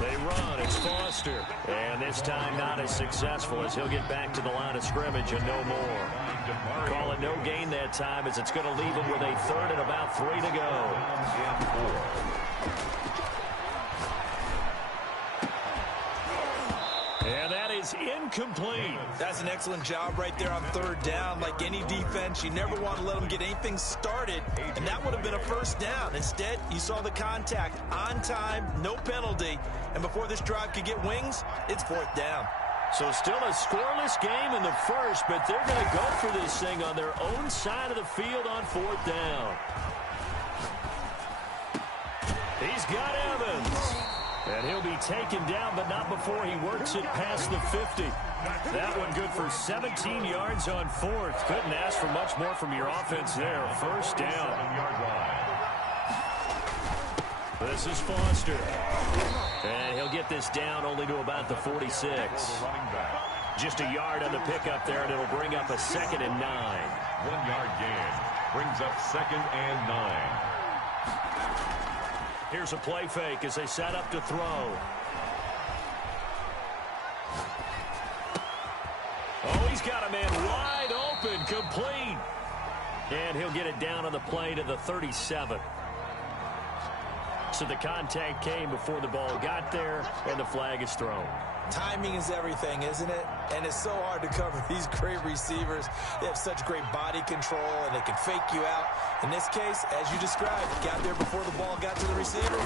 3. They run. It's Foster. And this time not as successful as he'll get back to the line of scrimmage and no more. Call it no gain that time as it's going to leave him with a 3rd and about 3 to go. And that is incomplete. That's an excellent job right there on 3rd down. Like any defense, you never want to let them get anything started, and that would have been a 1st down. Instead, you saw the contact on time, no penalty, and before this drive could get wings, it's 4th down. So still a scoreless game in the 1st, but they're going to go for this thing on their own side of the field on 4th down. He's got Evans. And he'll be taken down, but not before he works it past the 50. That one good for 17 yards on 4th. Couldn't ask for much more from your offense there. 1st down. This is Foster. And he'll get this down only to about the 46. Just a yard on the pickup there, and it'll bring up a 2nd and 9. 1-yard gain. Brings up 2nd and 9. Here's a play fake as they set up to throw. Oh, he's got a man wide open, complete. And he'll get it down on the play to the 37. So the contact came before the ball got there, and the flag is thrown. Timing is everything, isn't it? And it's so hard to cover these great receivers. They have such great body control, and they can fake you out. In this case, as you described, got there before the ball got to the receiver.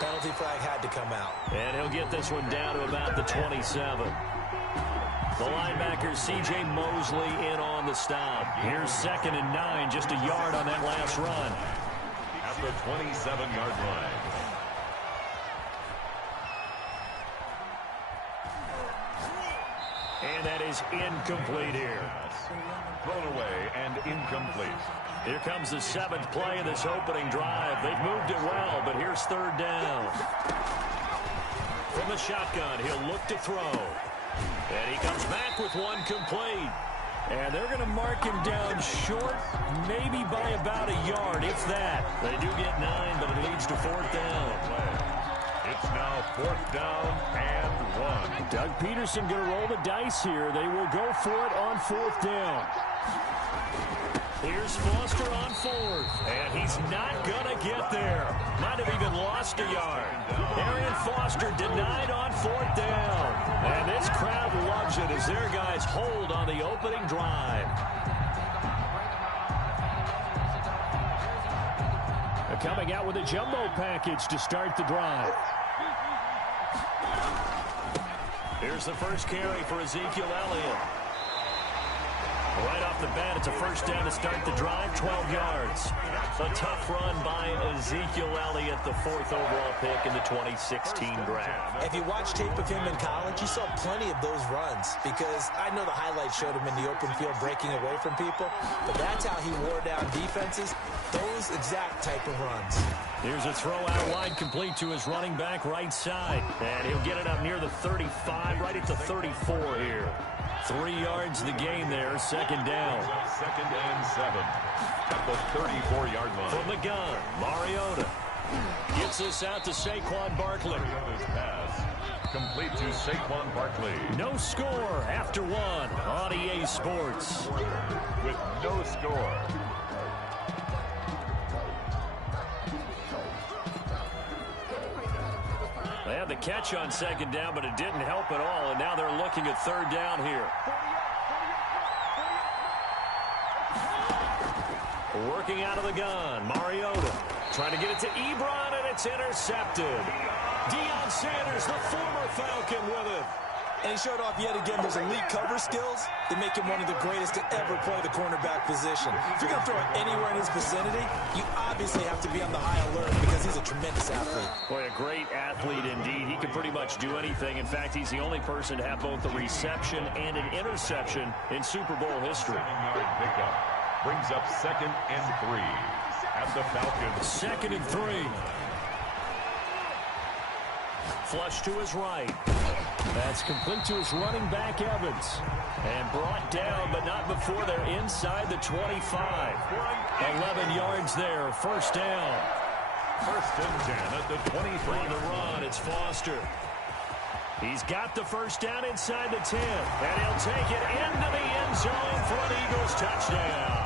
Penalty flag had to come out. And he'll get this one down to about the 27. The linebacker, C.J. Mosley, in on the stop. Here's 2nd and 9, just a yard on that last run. At the 27-yard line. And that is incomplete here. Thrown away and incomplete. Here comes the 7th play of this opening drive. They've moved it well, but here's 3rd down. From the shotgun, he'll look to throw. And he comes back with one complete. And they're going to mark him down short, maybe by about a yard, if that. They do get 9, but it leads to 4th down. It's now 4th down and 1. Doug Peterson going to roll the dice here. They will go for it on 4th down. Here's Foster on 4th, and he's not going to get there. Might have even lost a yard. Arian Foster denied on 4th down. And this crowd loves it as their guys hold on the opening drive. They're coming out with a jumbo package to start the drive. Here's the first carry for Ezekiel Elliott. Right off the bat, it's a 1st down to start the drive, 12 yards. A tough run by Ezekiel Elliott, the 4th overall pick in the 2016 draft. If you watch tape of him in college, you saw plenty of those runs because I know the highlights showed him in the open field breaking away from people, but that's how he wore down defenses, those exact type of runs. Here's a throw out wide, complete to his running back right side. And he'll get it up near the 35, right at the 34 here. 3 yards the game there, 2nd down. 2nd and 7 at the 34-yard line. From the gun, Mariota gets this out to Saquon Barkley. Mariota's pass complete to Saquon Barkley. No score after 1 on EA Sports. With no score. They had the catch on 2nd down, but it didn't help at all, and now they're looking at 3rd down here. Working out of the gun, Mariota trying to get it to Ebron, and it's intercepted. Deion Sanders, the former Falcon, with it. And he showed off yet again those elite cover skills that make him one of the greatest to ever play the cornerback position. If you're going to throw it anywhere in his vicinity, you obviously have to be on the high alert because he's a tremendous athlete. Boy, a great athlete indeed. He can pretty much do anything. In fact, he's the only person to have both a reception and an interception in Super Bowl history. 7-yard pickup brings up 2nd and 3 at the Falcons. 2nd and 3. Flush to his right. That's complete to his running back, Evans. And brought down, but not before they're inside the 25. 11 yards there, first down. 1st and 10 at the 23. On the run, it's Foster. He's got the first down inside the 10. And he'll take it into the end zone for an Eagles touchdown.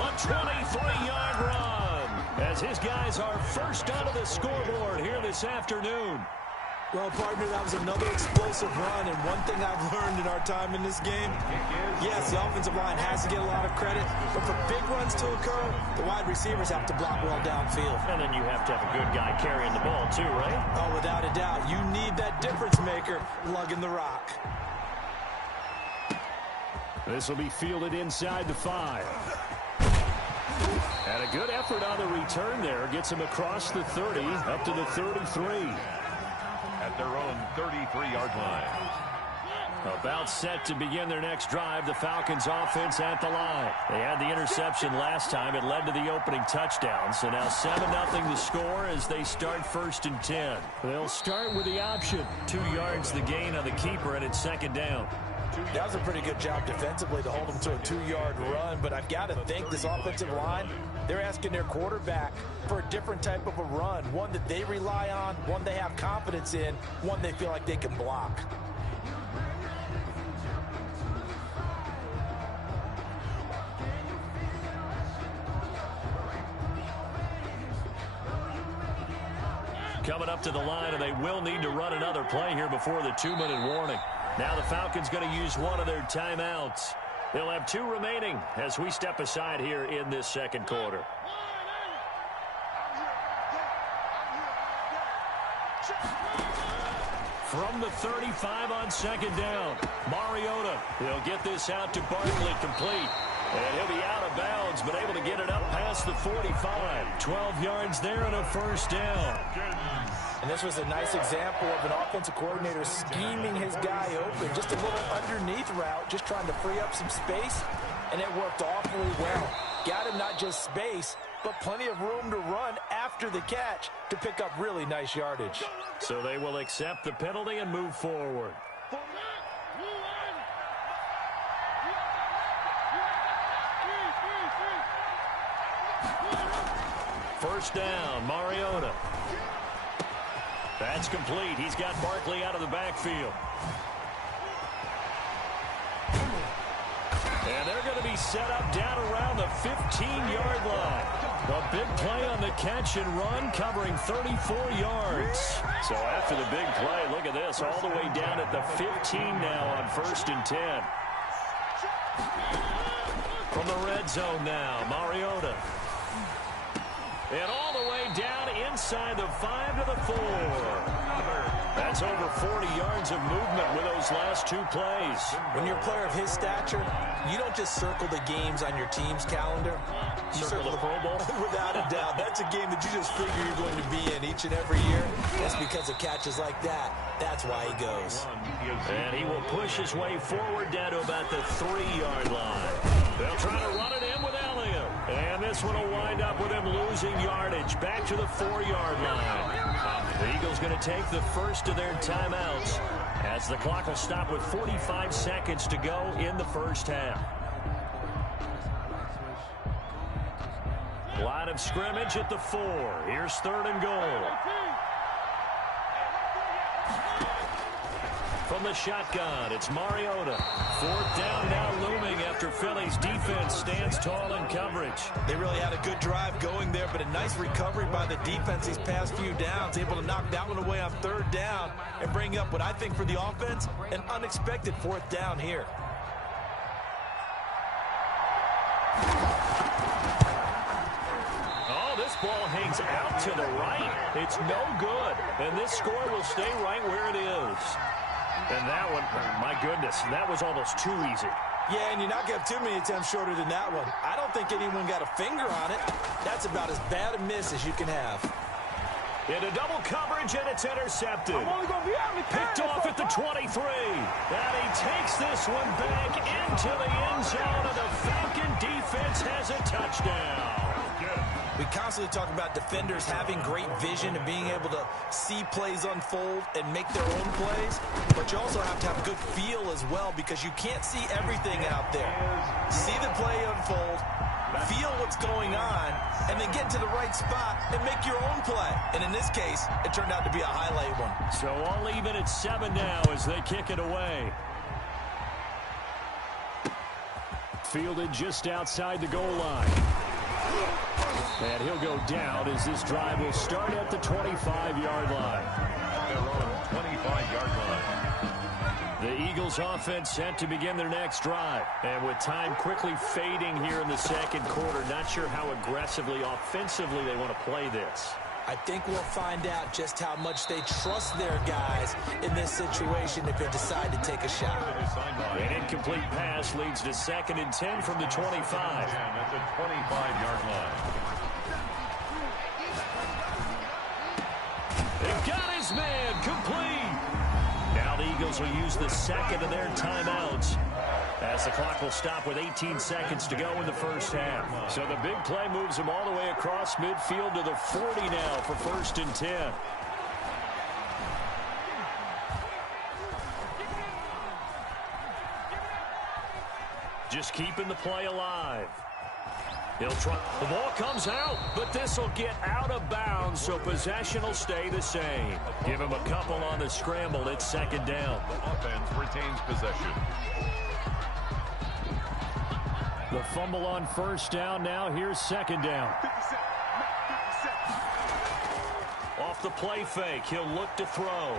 A 23-yard run as his guys are first onto the scoreboard here this afternoon. Well, partner, that was another explosive run, and one thing I've learned in our time in this game, yes, the offensive line has to get a lot of credit, but for big runs to occur, the wide receivers have to block well downfield. And then you have to have a good guy carrying the ball too, right? Oh, without a doubt. You need that difference maker lugging the rock. This will be fielded inside the 5. And a good effort on the return there. Gets him across the 30, up to the 33. At their own 33-yard line. About set to begin their next drive. The Falcons offense at the line. They had the interception last time. It led to the opening touchdown. So now 7-0 the score as they start 1st and 10. They'll start with the option. 2 yards the gain on the keeper, and it's 2nd down. That was a pretty good job defensively to hold them to a 2-yard run, but I've got to think this offensive line, they're asking their quarterback for a different type of a run, one that they rely on, one they have confidence in, one they feel like they can block. Coming up to the line, and they will need to run another play here before the 2-minute warning. Now the Falcons going to use one of their timeouts. They'll have 2 remaining as we step aside here in this 2nd quarter. From the 35 on 2nd down, Mariota. He'll get this out to Barkley, complete. And he'll be out of bounds, but able to get it up past the 45. 12 yards there and a first down. And this was a nice example of an offensive coordinator scheming his guy open. Just a little underneath route, just trying to free up some space, and it worked awfully well. Got him not just space, but plenty of room to run after the catch to pick up really nice yardage. So they will accept the penalty and move forward. First down, Mariota. That's complete. He's got Barkley out of the backfield. And they're going to be set up down around the 15-yard line. A big play on the catch and run, covering 34 yards. So after the big play, look at this, all the way down at the 15 now on 1st and 10. From the red zone now, Mariota. And all the way down inside the 5 to the 4. That's over 40 yards of movement with those last 2 plays. When you're a player of his stature, you don't just circle the games on your team's calendar. You Circle the Pro Bowl? Without a doubt. That's a game that you just figure you're going to be in each and every year. That's because of catches like that. That's why he goes. And he will push his way forward down to about the 3-yard line. They'll try to run it in with Elliott. And this one will wind up with him losing yardage back to the 4-yard line. The Eagles going to take the first of their timeouts as the clock will stop with 45 seconds to go in the first half. Line of scrimmage at the 4. Here's 3rd and goal. From the shotgun, it's Mariota. 4th down now looming after Philly's defense stands tall in coverage. They really had a good drive going there, but a nice recovery by the defense these past few downs, able to knock that one away on 3rd down and bring up what I think for the offense, an unexpected 4th down here. Oh, this ball hangs runs out to the right. It's no good. And this score will stay right where it is. And that one, my goodness, that was almost too easy. Yeah, and you're not going to have too many attempts shorter than that one. I don't think anyone got a finger on it. That's about as bad a miss as you can have. Into double coverage, and it's intercepted. Picked off at the 23. And he takes this one back into the end zone, and the Falcon defense has a touchdown. We constantly talk about defenders having great vision and being able to see plays unfold and make their own plays, but you also have to have good feel as well because you can't see everything out there. See the play unfold, feel what's going on, and then get to the right spot and make your own play. And in this case, it turned out to be a highlight one. So all even at 7 now as they kick it away. Fielded just outside the goal line. And he'll go down as this drive will start at the 25-yard line. Their own 25-yard line. The Eagles offense set to begin their next drive. And with time quickly fading here in the second quarter, not sure how aggressively, offensively they want to play this. I think we'll find out just how much they trust their guys in this situation if they decide to take a shot. An incomplete pass leads to 2nd and 10 from the 25. At the 25-yard line. They got his man complete. Now the Eagles will use the second of their timeouts as the clock will stop with 18 seconds to go in the first half. So the big play moves them all the way across midfield to the 40 now for 1st and 10. Just keeping the play alive. He'll try. The ball comes out, but this will get out of bounds, so possession will stay the same. Give him a couple on the scramble. It's 2nd down. The offense retains possession. The fumble on 1st down. Now here's 2nd down. Off the play fake. He'll look to throw.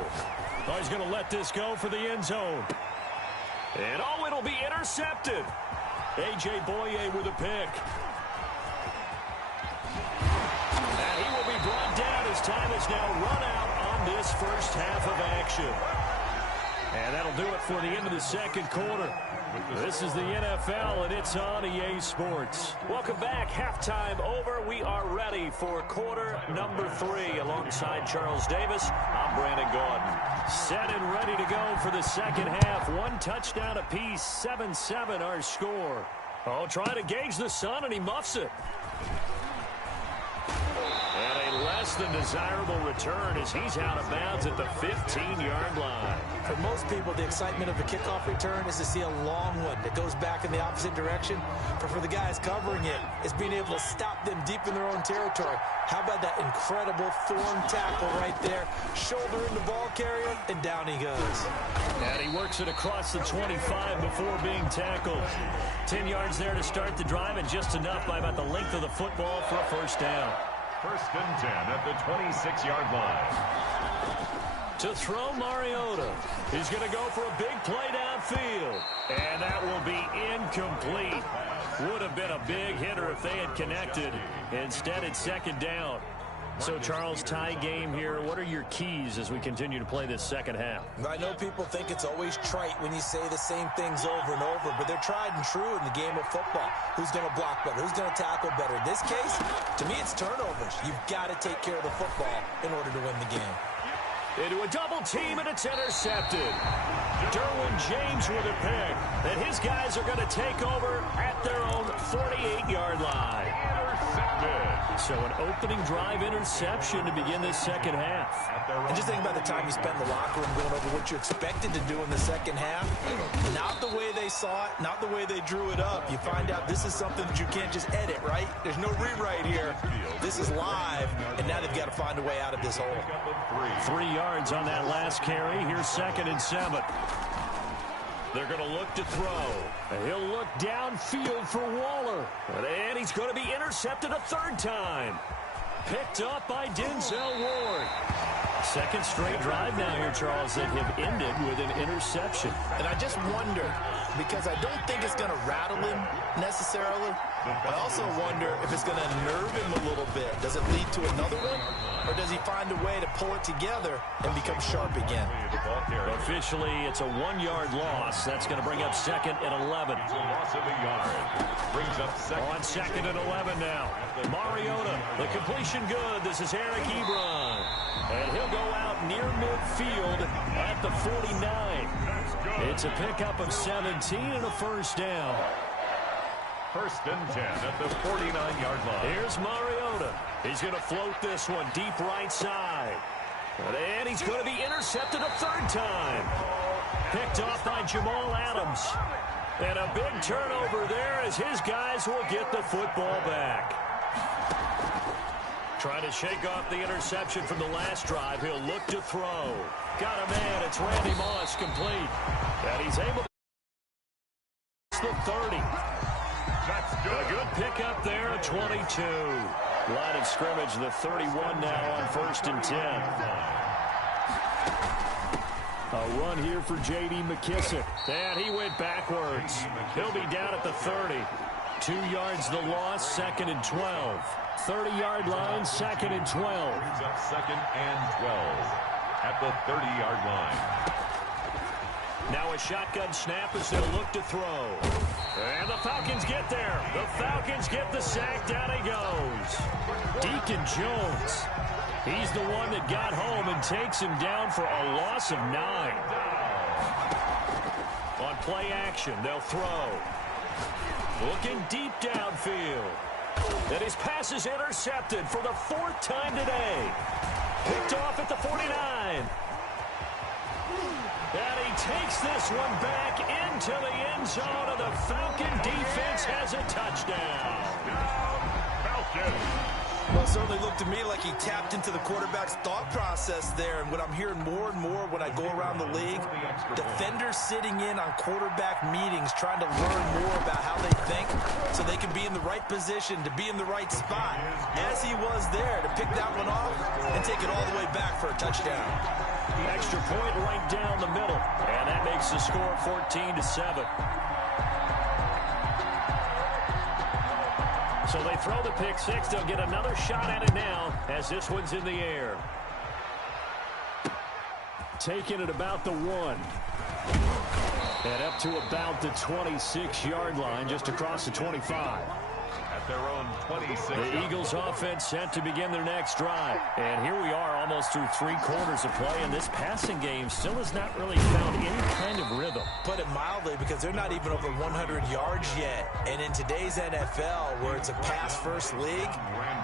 Oh, he's going to let this go for the end zone. And oh, it'll be intercepted. A.J. Boye with a pick. And he will be brought down as time is now run out on this first half of action. And that'll do it for the end of the second quarter. This is the NFL, and it's on EA Sports. Welcome back. Halftime over. We are ready for quarter number 3. Alongside Charles Davis, I'm Brandon Gaudin. Set and ready to go for the second half. 1 touchdown apiece, 7-7 our score. Oh, trying to gauge the sun, and he muffs it. And a less than desirable return as he's out of bounds at the 15-yard line. For most people, the excitement of a kickoff return is to see a long one that goes back in the opposite direction. But for the guys covering it, it's being able to stop them deep in their own territory. How about that incredible form tackle right there? Shoulder in the ball carrier, and down he goes. And he works it across the 25 before being tackled. 10 yards there to start the drive, and just enough by about the length of the football for a 1st down. 1st and 10 at the 26-yard line. To throw Mariota. He's going to go for a big play downfield. And that will be incomplete. Would have been a big hitter if they had connected. Instead, it's 2nd down. So, Charles, tie game here. What are your keys as we continue to play this second half? I know people think it's always trite when you say the same things over and over, but they're tried and true in the game of football. Who's going to block better? Who's going to tackle better? In this case, to me, it's turnovers. You've got to take care of the football in order to win the game. Into a double team, and it's intercepted. Derwin James with a pick. And his guys are going to take over at their own 48-yard line. So an opening drive interception to begin this second half. And just think about the time you spent in the locker room going over what you expected to do in the second half. Not the way they saw it, not the way they drew it up. You find out this is something that you can't just edit, right? There's no rewrite here. This is live, and now they've got to find a way out of this hole. 3 yards on that last carry. Here's 2nd and 7. They're going to look to throw. And he'll look downfield for Waller. And he's going to be intercepted a 3rd time. Picked up by Denzel Ward. Second straight drive now here, Charles, that have ended with an interception. And I just wonder, because I don't think it's going to rattle him necessarily, I also wonder if it's going to nerve him a little bit. Does it lead to another one? Or does he find a way to pull it together and become sharp again? Officially, it's a 1-yard loss. That's going to bring up second and 11. It's a loss of a yard. Brings up second. On second and 11 now. Mariota, the completion good. This is Eric Ebron. And he'll go out near midfield at the 49. It's a pickup of 17 and a first down. First and 10 at the 49-yard line. Here's Mariota. He's going to float this one deep right side. And he's going to be intercepted a third time. Picked off by Jamal Adams. And a big turnover there as his guys will get the football back. Trying to shake off the interception from the last drive. He'll look to throw. Got a man. It's Randy Moss, complete. And he's able to the 30. That's good. A good pickup there at 22. Line of scrimmage, the 31 now on first and 10. A run here for J.D. McKissick. And he went backwards. He'll be down at the 30. 2 yards the loss, second and 12. 30-yard line, second and 12. Brings up second and 12 at the 30-yard line. Now a shotgun snap as they'll look to throw. And the Falcons get there. The Falcons get the sack. Down he goes. Deacon Jones. He's the one that got home and takes him down for a loss of 9. On play action, they'll throw. Looking deep downfield. And his pass is intercepted for the 4th time today. Picked off at the 49. And he takes this one back into the end zone, and the Falcon defense has a touchdown. Falcons. Well, it certainly looked to me like he tapped into the quarterback's thought process there. And what I'm hearing more and more when I go around the league, defenders sitting in on quarterback meetings trying to learn more about how they think so they can be in the right position to be in the right spot, as he was there to pick that one off and take it all the way back for a touchdown. Extra point right down the middle, and that makes the score 14-7. So they throw the pick six. They'll get another shot at it now as this one's in the air. Taking it about the 1. And up to about the 26-yard line, just across the 25. At their own 26. The Eagles offense set to begin their next drive. And here we are almost through 3 quarters of play, and this passing game still has not really found any kind of rhythm. Put it mildly, because they're not even over 100 yards yet. And in today's NFL, where it's a pass-first league,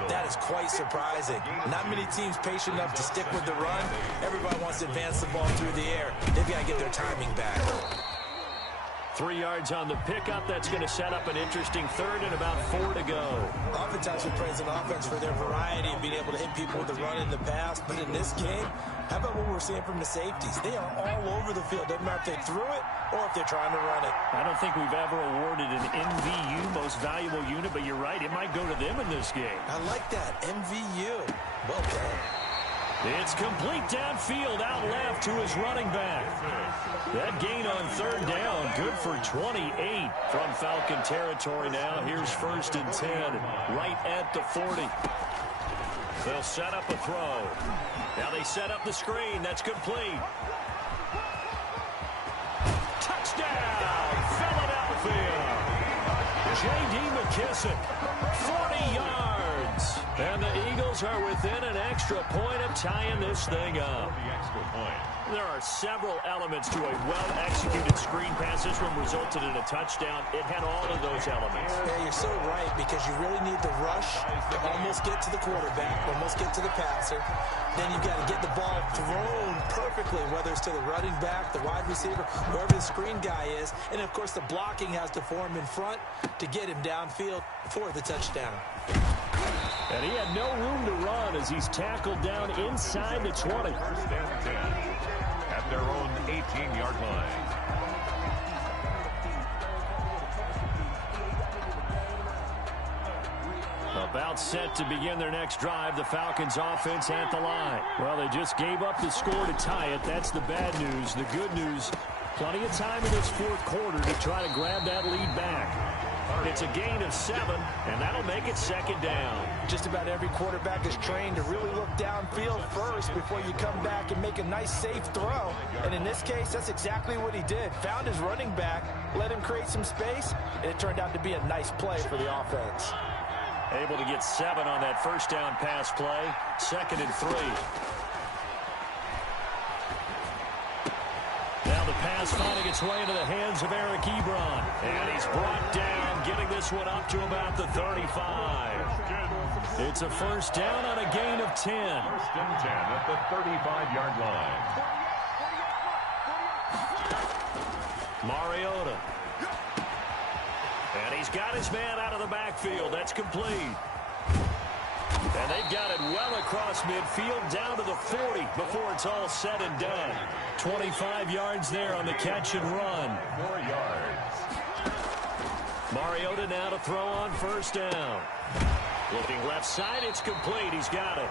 that is quite surprising. Not many teams patient enough to stick with the run. Everybody wants to advance the ball through the air. They've got to get their timing back. 3 yards on the pickup. That's going to set up an interesting third and about 4 to go. Oftentimes we praise an offense for their variety and being able to hit people with the run and the pass. But in this game, how about what we're seeing from the safeties? They are all over the field. Doesn't matter if they threw it or if they're trying to run it. I don't think we've ever awarded an MVU, most valuable unit, but you're right. It might go to them in this game. I like that. MVU. Well done. It's complete downfield, out left to his running back. That gain on third down, good for 28 from Falcon territory now. Here's first and 10, right at the 40. They'll set up a throw. Now they set up the screen. That's complete. Touchdown, Philadelphia. J.D. McKissick, 40 yards. And the Eagles are within an extra point of tying this thing up. The extra point. There are several elements to a well-executed screen pass. This one resulted in a touchdown. It had all of those elements. Yeah, you're so right, because you really need the rush to almost get to the quarterback, almost get to the passer. Then you've got to get the ball thrown perfectly, whether it's to the running back, the wide receiver, whoever the screen guy is. And, of course, the blocking has to form in front to get him downfield for the touchdown. And he had no room to run as he's tackled down inside the 20. First and 10 at their own 18-yard line. A About set to begin their next drive, the Falcons offense at the line. Well, they just gave up the score to tie it. That's the bad news. The good news, plenty of time in this fourth quarter to try to grab that lead back. It's a gain of 7, and that'll make it second down. Just about every quarterback is trained to really look downfield first before you come back and make a nice, safe throw. And in this case, that's exactly what he did. Found his running back, let him create some space, and it turned out to be a nice play for the offense. Able to get 7 on that first down pass play. 2nd and 3. Now the pass finding its way into the hands of Eric Ebron. And he's brought down, getting this one up to about the 35. It's a first down on a gain of 10. First and 10 at the 35-yard line. Mariota. And he's got his man out of the backfield. That's complete. And they've got it well across midfield down to the 40 before it's all said and done. 25 yards there on the catch and run. 4 yards. Mariota now to throw on first down. Looking left side, it's complete. He's got it.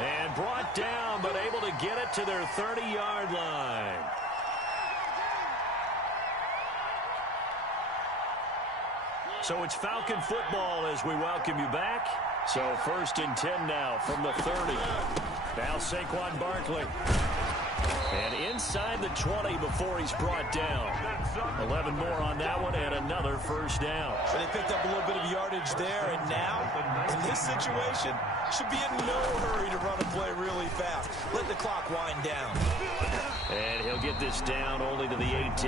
And brought down, but able to get it to their 30-yard line. So it's Falcon football as we welcome you back. So 1st and 10 now from the 30. Now Saquon Barkley. And inside the 20 before he's brought down. 11 more on that one and another first down. So they picked up a little bit of yardage there, and now, in this situation, should be in no hurry to run a play really fast. Let the clock wind down. And he'll get this down only to the 18.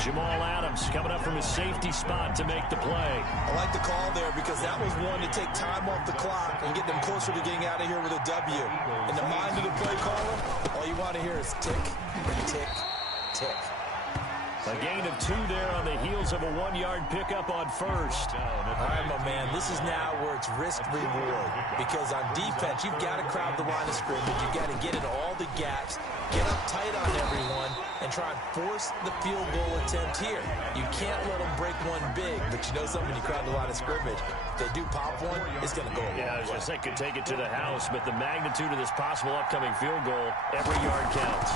Jamal Adams coming up from his safety spot to make the play. I like the call there because that was one to take time off the clock and get them closer to getting out of here with a W. In the mind of the play caller, all you want to hear is tick, tick, tick. A gain of 2 there on the heels of a 1-yard pickup on first. All right, my man, this is now where it's risk-reward. Because on defense, you've got to crowd the line of scrimmage. You've got to get into all the gaps, get up tight on everyone, and try and force the field goal attempt here. You can't let them break one big, but you know something, when you crowd the line of scrimmage, if they do pop one, it's going to go a long way. I was going to say, could take it to the house, but the magnitude of this possible upcoming field goal, every yard counts.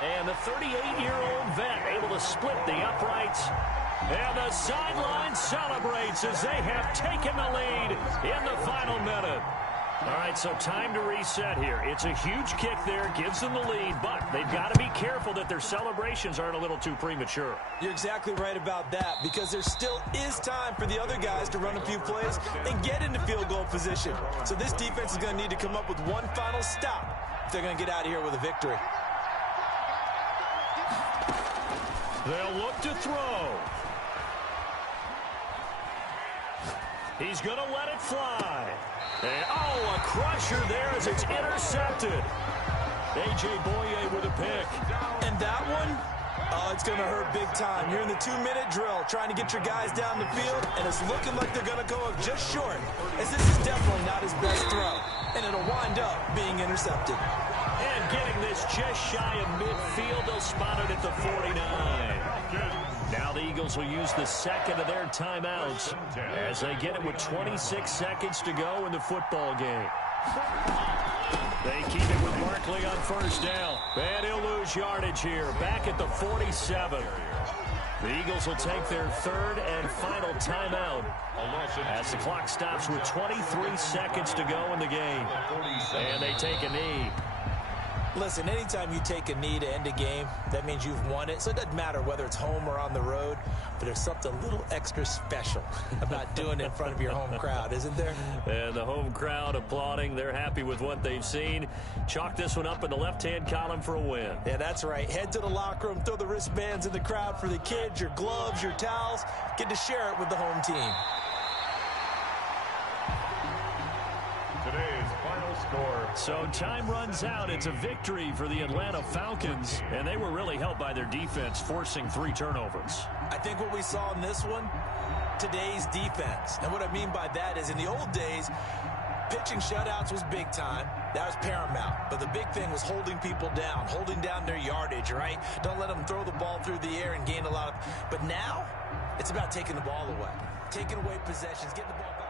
And the 38-year-old vet able to split the uprights. And the sideline celebrates as they have taken the lead in the final minute. All right, so time to reset here. It's a huge kick there, gives them the lead, but they've got to be careful that their celebrations aren't a little too premature. You're exactly right about that, because there still is time for the other guys to run a few plays and get into field goal position. So this defense is going to need to come up with one final stop if they're going to get out of here with a victory. They'll look to throw. He's going to let it fly. And, oh, a crusher there as it's intercepted. A.J. Boye with a pick. And that one, oh, it's going to hurt big time. You're in the 2-minute drill trying to get your guys down the field, and it's looking like they're going to go up just short, as this is definitely not his best throw. And it'll wind up being intercepted. And getting this just shy of midfield, they'll spot it at the 49. Now the Eagles will use the second of their timeouts as they get it with 26 seconds to go in the football game. They keep it with Barkley on first down. And he'll lose yardage here, back at the 47. The Eagles will take their third and final timeout as the clock stops with 23 seconds to go in the game. And they take a knee. Listen, anytime you take a knee to end a game, that means you've won it. So it doesn't matter whether it's home or on the road, but there's something a little extra special about doing it in front of your home crowd, isn't there? And the home crowd applauding. They're happy with what they've seen. Chalk this one up in the left-hand column for a win. Yeah, that's right. Head to the locker room, throw the wristbands in the crowd for the kids, your gloves, your towels. Get to share it with the home team. Today's final score. So time runs out. It's a victory for the Atlanta Falcons, and they were really helped by their defense, forcing 3 turnovers. I think what we saw in this one, today's defense. And what I mean by that is in the old days, pitching shutouts was big time. That was paramount. But the big thing was holding people down, holding down their yardage, right? Don't let them throw the ball through the air and gain a lot of... But now, It's about taking the ball away, taking away possessions, getting the ball back.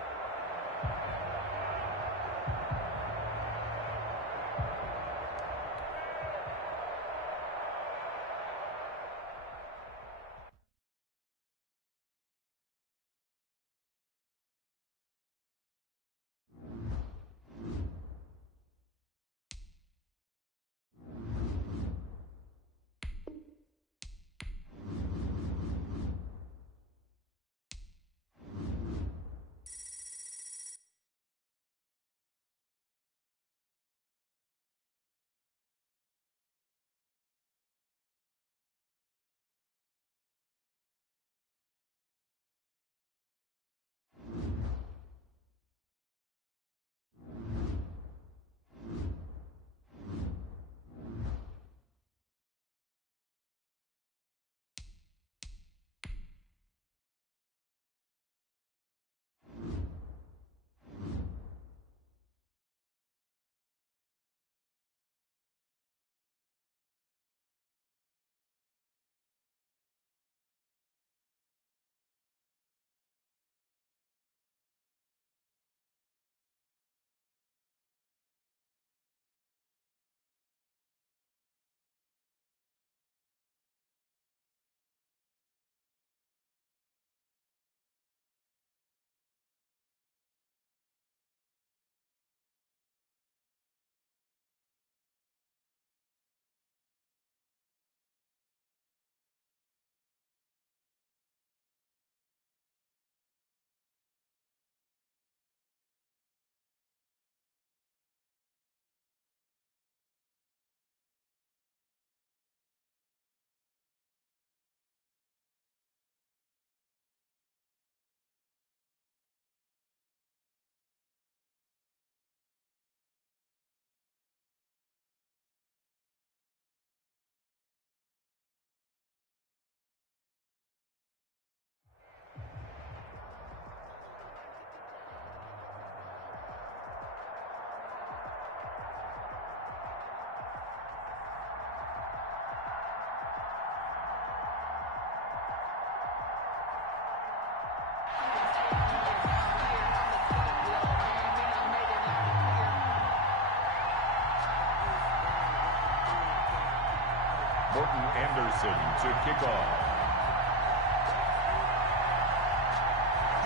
Morton Anderson to kick off.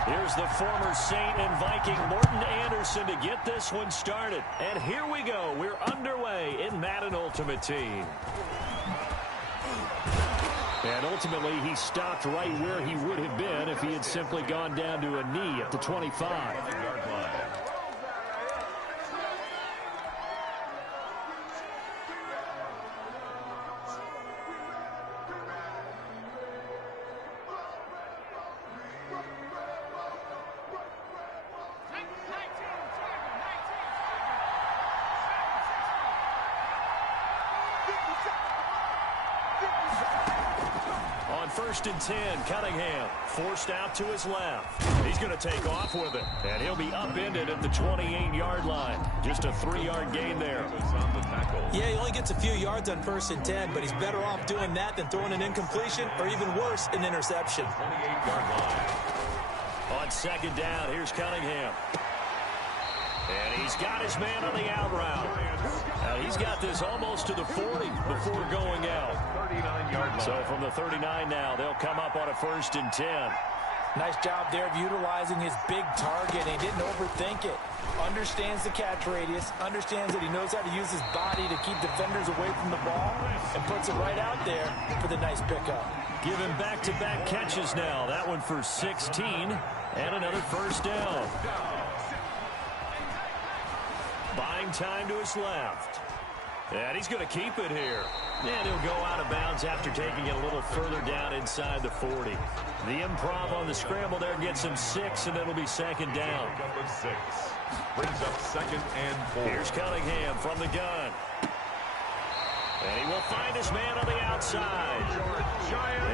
Here's the former Saint and Viking Morton Anderson to get this one started. And here we go. We're underway in Madden Ultimate Team. And ultimately, he stopped right where he would have been if he had simply gone down to a knee at the 25-yard line. First and 10, Cunningham forced out to his left. He's going to take off with it, and he'll be upended at the 28-yard line. Just a 3-yard gain there. Yeah, he only gets a few yards on first and 10, but he's better off doing that than throwing an incompletion or even worse, an interception. 28-yard line. On second down, here's Cunningham. And he's got his man on the out route. Now he's got this almost to the 40 before going out. 39-yard line. So from the 39 now, they'll come up on a first and 10. Nice job there of utilizing his big target. He didn't overthink it. Understands the catch radius. Understands that he knows how to use his body to keep defenders away from the ball. And puts it right out there for the nice pickup. Given back-to-back catches now. That one for 16. And another first down. Buying time to his left. And he's going to keep it here. And he'll go out of bounds after taking it a little further down inside the 40. The improv on the scramble there gets him 6, and it'll be second down. Number 6 brings up second and 4. Here's Cunningham from the gun. And he will find his man on the outside.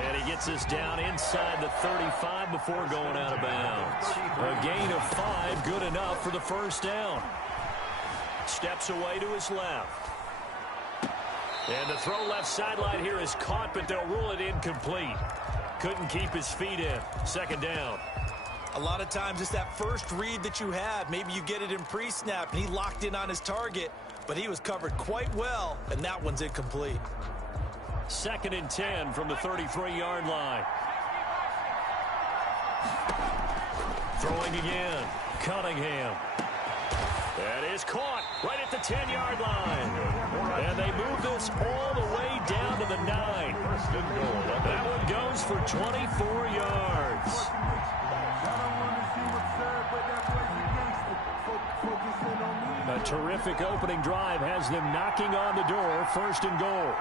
And he gets us down inside the 35 before going out of bounds. A gain of 5, good enough for the first down. Steps away to his left. And the throw left sideline here is caught, but they'll rule it incomplete. couldn't keep his feet in. Second down. A lot of times it's that first read that you have. Maybe you get it in pre-snap, and he locked in on his target, but he was covered quite well, and that one's incomplete. Second and 10 from the 33-yard line. Throwing again. Cunningham. That is caught right at the 10-yard line. And they move this all the way down to the 9. That one goes for 24 yards. A terrific opening drive has them knocking on the door. First and goal.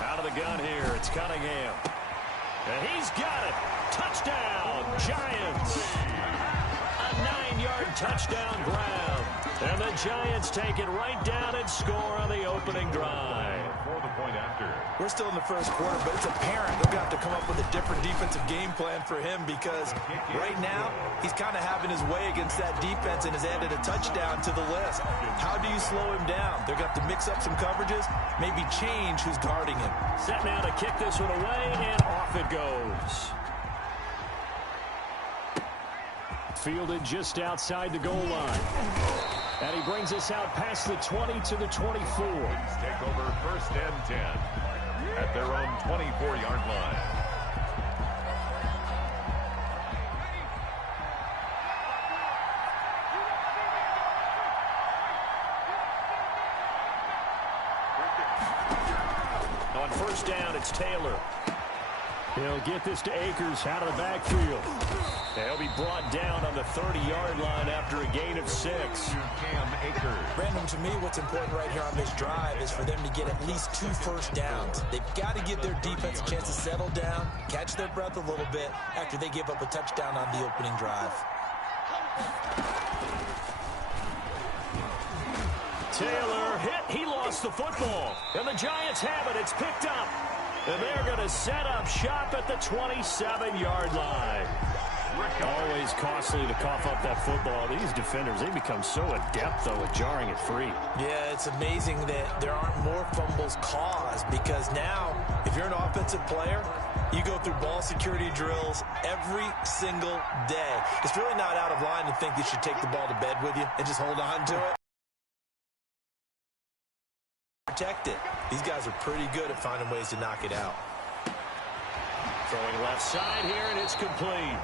Out of the gun here, it's Cunningham. And he's got it. Touchdown, Giants. A 9-yard touchdown grab. And the Giants take it right down and score on the opening drive. For the point after. We're still in the first quarter, but it's apparent they're going to have to come up with a different defensive game plan for him because right now he's kind of having his way against that defense and has added a touchdown to the list. How do you slow him down? They're going to have to mix up some coverages, maybe change who's guarding him. Set now to kick this one away, and off it goes. Fielded just outside the goal line. And he brings us out past the 20 to the 24. Take over first and 10 at their own 24-yard line. On first down, it's Taylor. He'll get this to Akers out of the backfield. He'll be brought down on the 30-yard line after a gain of 6. Brandon, to me, what's important right here on this drive is for them to get at least 2 first downs. They've got to give their defense a chance to settle down, catch their breath a little bit after they give up a touchdown on the opening drive. Taylor hit. He lost the football. And the Giants have it. It's picked up. And they're going to set up shop at the 27-yard line. Always costly to cough up that football. These defenders, they become so adept, though, at jarring it free. Yeah, it's amazing that there aren't more fumbles caused because now, if you're an offensive player, you go through ball security drills every single day. It's really not out of line to think you should take the ball to bed with you and just hold on to it. Protect it. These guys are pretty good at finding ways to knock it out. Throwing left side here, and it's complete.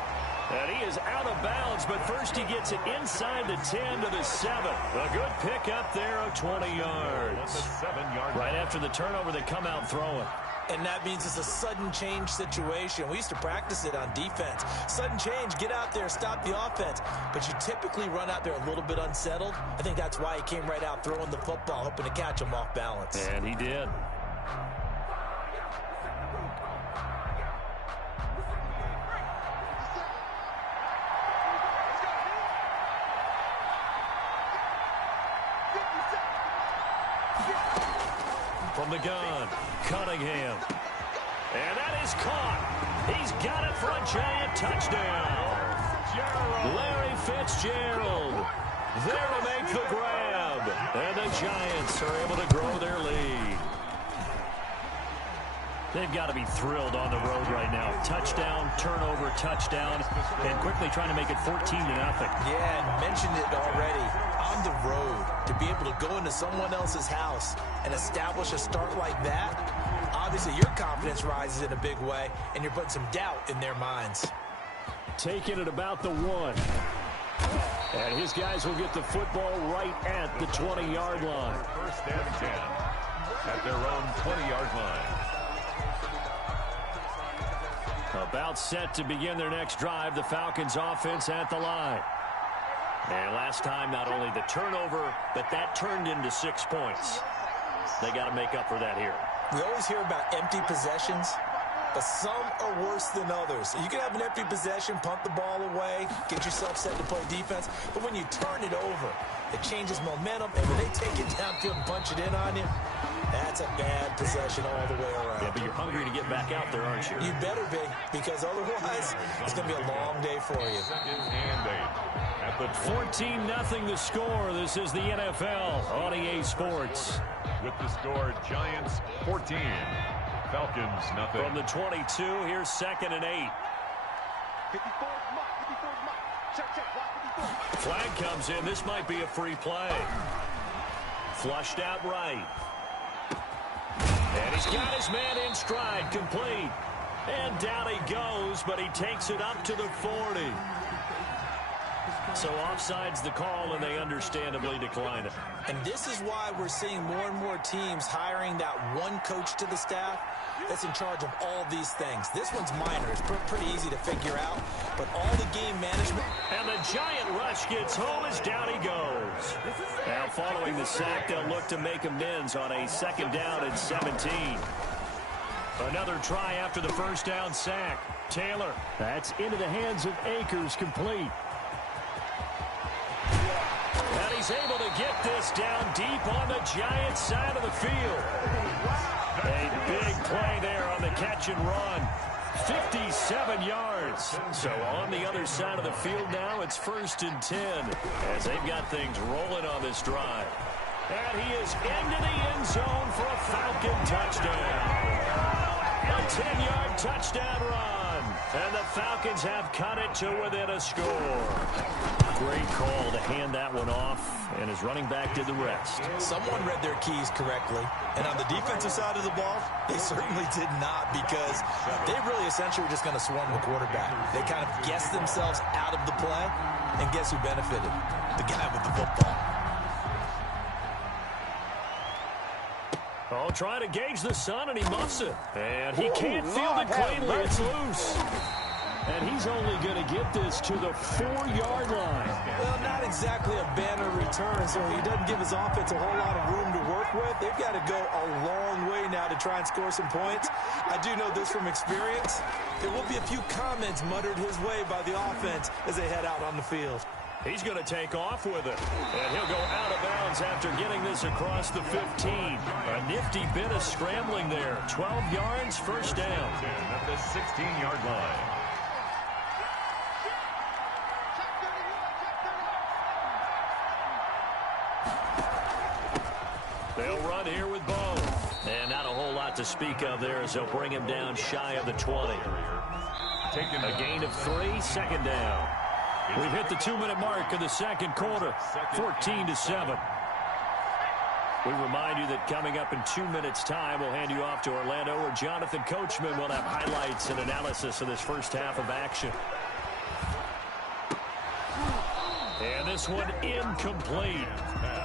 And he is out of bounds, but first he gets it inside the 10 to the 7. A good pickup there of 20 yards. Right after the turnover, they come out throwing. And that means it's a sudden change situation. We used to practice it on defense. Sudden change, get out there, stop the offense. But you typically run out there a little bit unsettled. I think that's why he came right out throwing the football, hoping to catch him off balance. And he did. From the gun, Cunningham. And that is caught. He's got it for a Giant touchdown. Larry Fitzgerald there to make the grab. And the Giants are able to grow their lead. They've got to be thrilled on the road right now. Touchdown, turnover, touchdown, and quickly trying to make it 14-0. Yeah, and mentioned it already. On the road, to be able to go into someone else's house and establish a start like that, obviously your confidence rises in a big way, and you're putting some doubt in their minds. Taking it about the 1. And his guys will get the football right at the 20-yard line. First and 10 at their own 20-yard line. About set to begin their next drive, the Falcons offense at the line. And last time, not only the turnover, but that turned into 6 points. They got to make up for that here. We always hear about empty possessions. but some are worse than others. You can have an empty possession, punt the ball away, get yourself set to play defense, but when you turn it over, it changes momentum, and when they take it downfield and punch it in on you, that's a bad possession all the way around. Yeah, but you're hungry to get back out there, aren't you? You better be, because otherwise, it's going to be a long day for you. 14-0 the score. This is the NFL on EA Sports. With the score, Giants 14, Falcons nothing. From the 22, here's 2nd and 8. Flag comes in. This might be a free play. Flushed out right. And he's got his man in stride, complete. And down he goes, but he takes it up to the 40. So offside's the call, and they understandably decline it. And this is why we're seeing more and more teams hiring that one coach to the staff that's in charge of all these things. This one's minor. It's pretty easy to figure out, but all the game management. And the giant rush gets home as down he goes. Now following the sack, they'll look to make amends on a 2nd down and 17. Another try after the 1st down sack. Taylor, that's into the hands of Akers, complete. And he's able to get this down deep on the Giants side of the field. A big play there on the catch and run. 57 yards. So on the other side of the field now, it's 1st and 10 as they've got things rolling on this drive. And he is into the end zone for a Falcon touchdown. A 10-yard touchdown run. And the Falcons have cut it to within a score. Great call to hand that one off, and his running back did the rest. Someone read their keys correctly, and on the defensive side of the ball, they certainly did not, because they really essentially were just going to swarm the quarterback. They kind of guessed themselves out of the play, and guess who benefited? The guy with the football. Oh, trying to gauge the sun, and he muffs it. And he can't field it cleanly. It's loose. And he's only going to get this to the 4-yard line. Well, not exactly a banner return, so he doesn't give his offense a whole lot of room to work with. They've got to go a long way now to try and score some points. I do know this from experience. There will be a few comments muttered his way by the offense as they head out on the field. He's going to take off with it. And he'll go out of bounds after getting this across the 15. A nifty bit of scrambling there. 12 yards, 1st down. At the 16-yard line. They'll run here with Bo. And not a whole lot to speak of there as they'll bring him down shy of the 20. A gain of 3, 2nd down. We've hit the 2-minute mark of the 2nd quarter, 14-7. We remind you that coming up in 2 minutes' time, we'll hand you off to Orlando, where Jonathan Coachman will have highlights and analysis of this first half of action. And this one incomplete.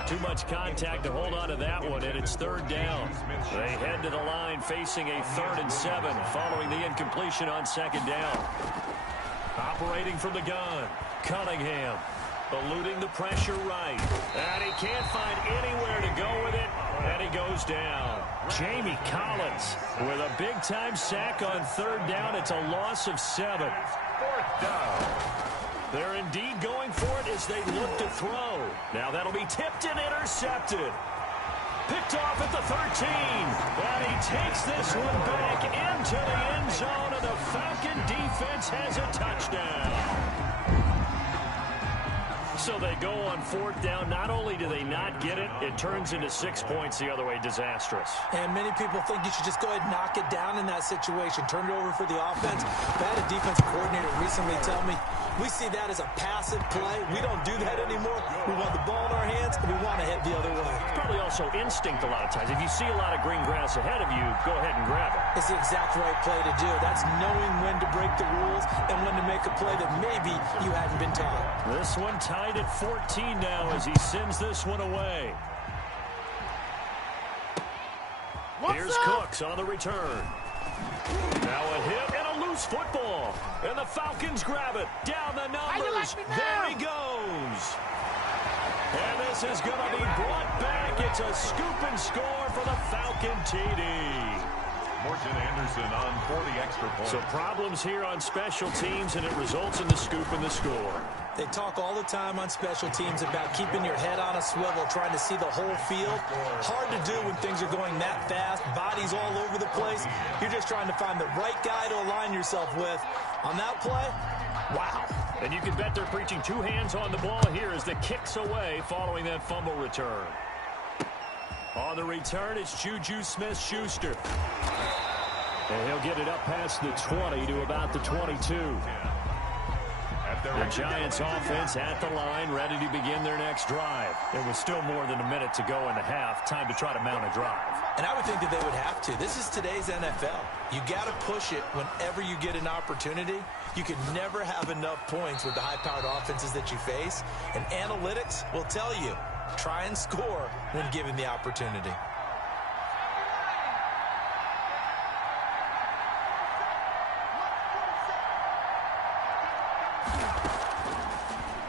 Too much contact to hold on to that one, and it's 3rd down. They head to the line facing a 3rd and 7 following the incompletion on 2nd down. Operating from the gun, Cunningham, eluding the pressure right. And he can't find anywhere to go with it, and he goes down. Jamie Collins with a big-time sack on 3rd down. It's a loss of 7. 4th down. They're indeed going for it as they look to throw. Now that'll be tipped and intercepted. Picked off at the 13. And he takes this one back into the end zone, and the Falcon defense has a touchdown. So they go on 4th down. Not only do they not get it, it turns into 6 points the other way. Disastrous. And many people think you should just go ahead and knock it down in that situation. Turn it over for the offense. I had a defensive coordinator recently tell me, we see that as a passive play. We don't do that anymore. We want the ball in our hands, and we want to head the other way. Probably also instinct a lot of times. If you see a lot of green grass ahead of you, go ahead and grab it. It's the exact right play to do. That's knowing when to break the rules and when to make a play that maybe you hadn't been taught. This one tied at 14 now as he sends this one away. Here's Cooks on the return. Now a hit and a loose football. And the Falcons grab it. Down the numbers. There he goes. And this is going to be brought back. It's a scoop and score for the Falcon TD. Morton Anderson on for the extra point. So problems here on special teams, and it results in the scoop and the score. They talk all the time on special teams about keeping your head on a swivel, trying to see the whole field. Hard to do when things are going that fast, bodies all over the place. You're just trying to find the right guy to align yourself with. On that play, wow. And you can bet they're preaching two hands on the ball here as the kick's away following that fumble return. On the return, it's Juju Smith-Schuster. And he'll get it up past the 20 to about the 22. The Giants offense at the line, ready to begin their next drive. There was still more than a minute to go in the half. Time to try to mount a drive. And I would think that they would have to. This is today's NFL. You got to push it whenever you get an opportunity. You can never have enough points with the high-powered offenses that you face. And analytics will tell you, try and score when given the opportunity.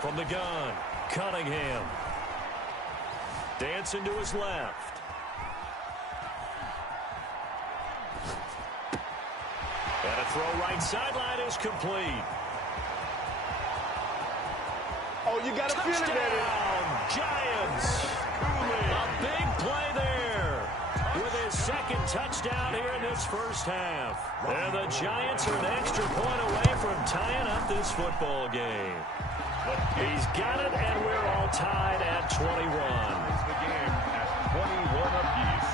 From the gun, Cunningham. Dancing to his left. And a throw right sideline is complete. Oh, you got to feel it, baby. Giants. A big play there with his second touchdown here in this first half. And the Giants are an extra point away from tying up this football game. He's got it, and we're all tied at 21. It's the game at 21 apiece.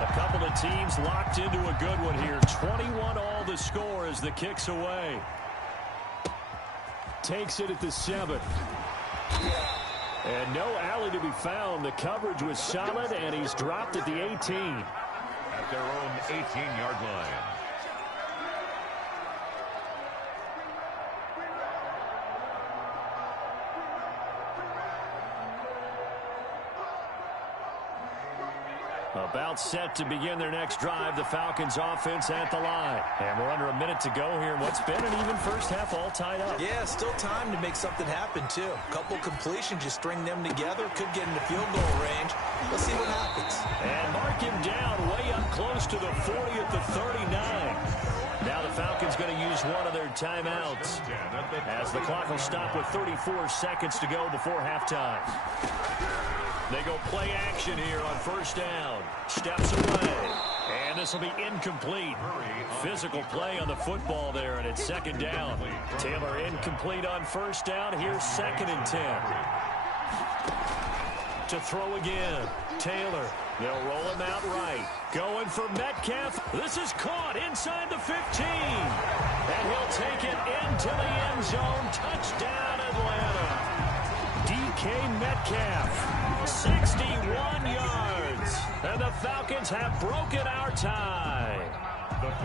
A couple of teams locked into a good one here. 21 all the score as the kick's away. Takes it at the 7. And no alley to be found. The coverage was solid, and he's dropped at the 18. At their own 18-yard line. About set to begin their next drive. The Falcons offense at the line. And we're under a minute to go here. What's been an even first half all tied up. Yeah, still time to make something happen, too. A couple completions, you string them together. Could get into field goal range. Let's see what happens. And mark him down way up close to the 40 at the 39. Now the Falcons going to use one of their timeouts as the clock will stop with 34 seconds to go before halftime. They go play action here on first down. Steps away. And this will be incomplete. Physical play on the football there, and it's second down. Taylor incomplete on first down. Here's 2nd and 10. To throw again. Taylor. They'll roll him out right. Going for Metcalf. This is caught inside the 15. And he'll take it into the end zone. Touchdown, Atlanta. DK Metcalf. 61 yards. And the Falcons have broken our tie.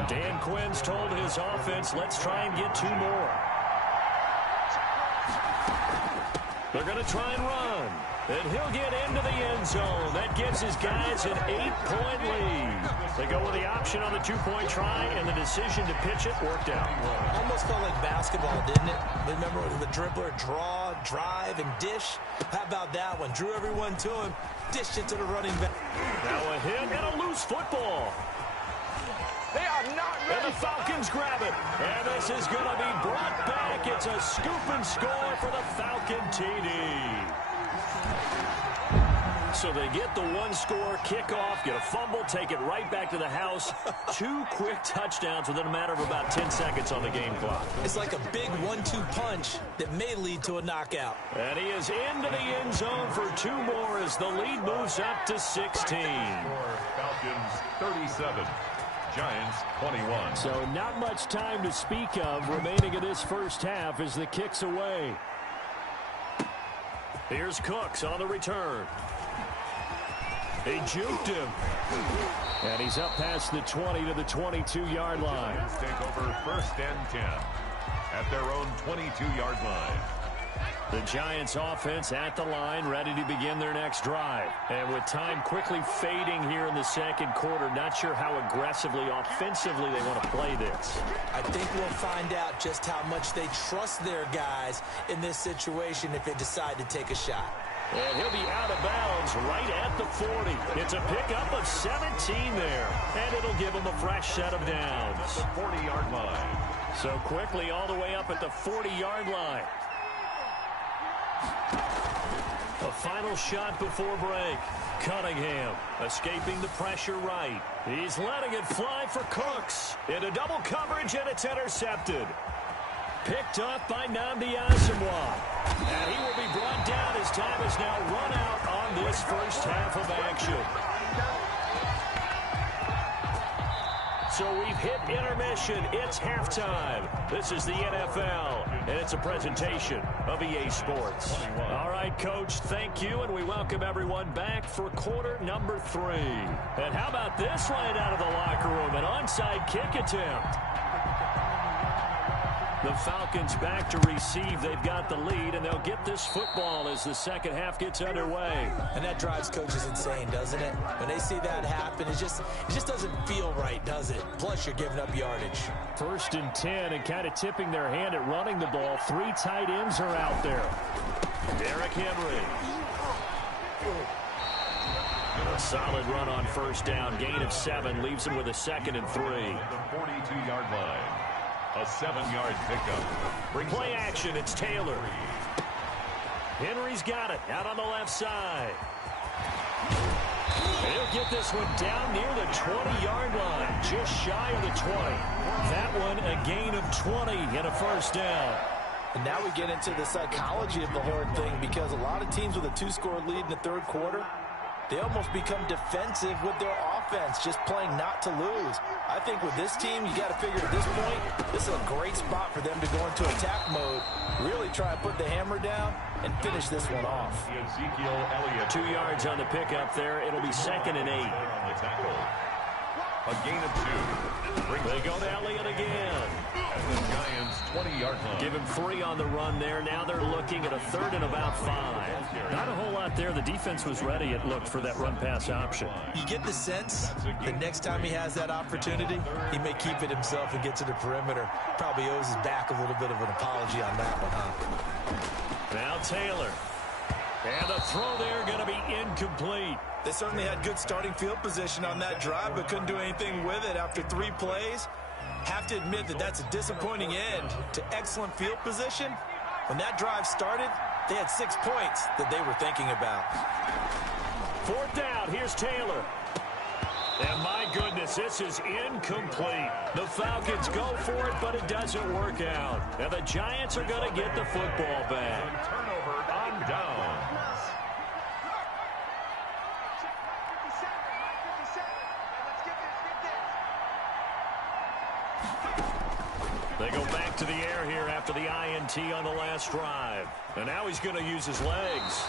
Dan Quinn's told his offense, let's try and get 2 more. They're going to try and run. And he'll get into the end zone. That gives his guys an 8-point lead. They go with the option on the 2-point try, and the decision to pitch it worked out. Almost felt like basketball, didn't it? Remember the dribbler draw, drive, and dish? How about that one? Drew everyone to him, dished it to the running back. Now a hit and a loose football. They are not ready. And the Falcons grab it. And this is going to be brought back. It's a scoop and score for the Falcon TD. So they get the 1-score kickoff, get a fumble, take it right back to the house. 2 quick touchdowns within a matter of about 10 seconds on the game clock. It's like a big 1-2 punch that may lead to a knockout. And he is into the end zone for 2 more as the lead moves up to 16. Falcons 37. Giants 21. So not much time to speak of remaining in this first half as the kick's away. Here's Cooks on the return. They juked him. And he's up past the 20 to the 22-yard line. Giants take over 1st and 10 at their own 22-yard line. The Giants offense at the line, ready to begin their next drive. And with time quickly fading here in the second quarter, not sure how aggressively, offensively they want to play this. I think we'll find out just how much they trust their guys in this situation if they decide to take a shot. And he'll be out of bounds right at the 40. It's a pickup of 17 there. And it'll give him a fresh set of downs. At the 40-yard line. So quickly all the way up at the 40-yard line. A final shot before break. Cunningham escaping the pressure right. He's letting it fly for Cooks. Into double coverage, and it's intercepted. Picked up by Nnamdi Asomugha. And he will be brought down as time has now run out on this first half of action. So we've hit intermission. It's halftime. This is the NFL, and it's a presentation of EA Sports. All right, Coach, thank you, and we welcome everyone back for quarter number 3. And how about this right out of the locker room? An onside kick attempt. The Falcons back to receive. They've got the lead, and they'll get this football as the second half gets underway. And that drives coaches insane, doesn't it? When they see that happen, it just doesn't feel right, does it? Plus, you're giving up yardage. 1st and 10, and kind of tipping their hand at running the ball. 3 tight ends are out there. Derrick Henry. A solid run on 1st down. Gain of 7 leaves him with a 2nd and 3. The 42-yard line. A 7-yard pickup. Play action, it's Taylor. Henry's got it, out on the left side. He'll get this one down near the 20-yard line, just shy of the 20. That one a gain of 20 and a 1st down. And now we get into the psychology of the whole thing, because a lot of teams with a 2-score lead in the 3rd quarter, they almost become defensive with their offense, just playing not to lose. I think with this team, you got to figure at this point, this is a great spot for them to go into attack mode, really try and put the hammer down and finish this one off. Ezekiel Elliott. 2 yards on the pickup there. It'll be 2nd and 8. On the tackle. A gain of 2. They go to Elliott again. At the Giants' 20-yard line. Give him 3 on the run there. Now they're looking at a 3rd and about 5. Not a whole lot there. The defense was ready, it looked, for that run-pass option. You get the sense that next time he has that opportunity, he may keep it himself and get to the perimeter. Probably owes his back a little bit of an apology on that one, huh? Now Taylor. And the throw there going to be incomplete. They certainly had good starting field position on that drive, but couldn't do anything with it after 3 plays. Have to admit that that's a disappointing end to excellent field position. When that drive started, they had 6 points that they were thinking about. 4th down, here's Taylor. And my goodness, this is incomplete. The Falcons go for it, but it doesn't work out. And the Giants are going to get the football back. Turnover on downs. They go back to the air here after the INT on the last drive. And now he's going to use his legs.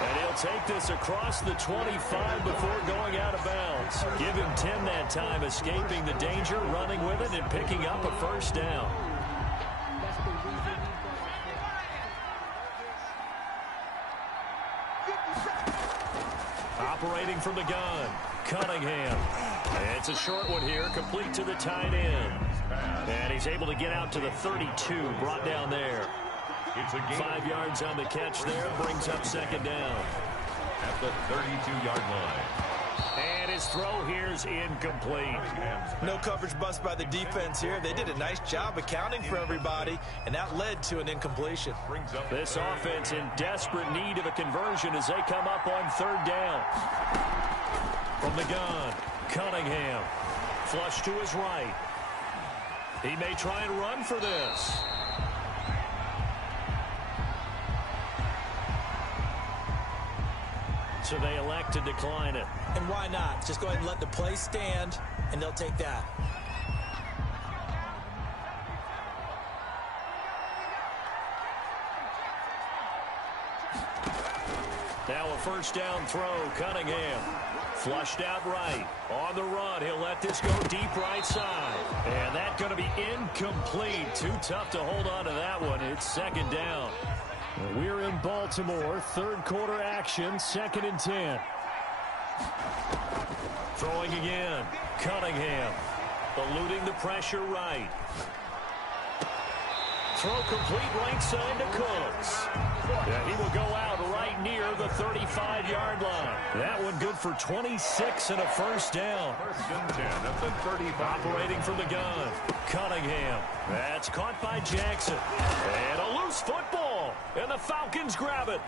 And he'll take this across the 25 before going out of bounds. Give him 10 that time, escaping the danger, running with it, and picking up a 1st down. Operating from the gun, Cunningham. And it's a short one here, complete to the tight end. And he's able to get out to the 32, brought down there. It's a gain. 5 yards on the catch there, brings up 2nd down. At the 32-yard line. And his throw here's incomplete. No coverage bust by the defense here. They did a nice job accounting for everybody, and that led to an incompletion. This offense in desperate need of a conversion as they come up on 3rd down. From the gun, Cunningham. Flush to his right. He may try and run for this. So they elect to decline it. And why not? Just go ahead and let the play stand, and they'll take that. Now a 1st down throw, Cunningham. Flushed out right. On the run, he'll let this go deep right side. And that's going to be incomplete. Too tough to hold on to that one. It's 2nd down. We're in Baltimore. 3rd quarter action, 2nd and 10. Throwing again. Cunningham. Eluding the pressure right. throw complete right side to Cooks. And he will go out right near the 35-yard line. That one good for 26 and a first down. First and 10 at the 35. Operating from the gun, Cunningham. That's caught by Jackson. And a loose football. And the Falcons grab it.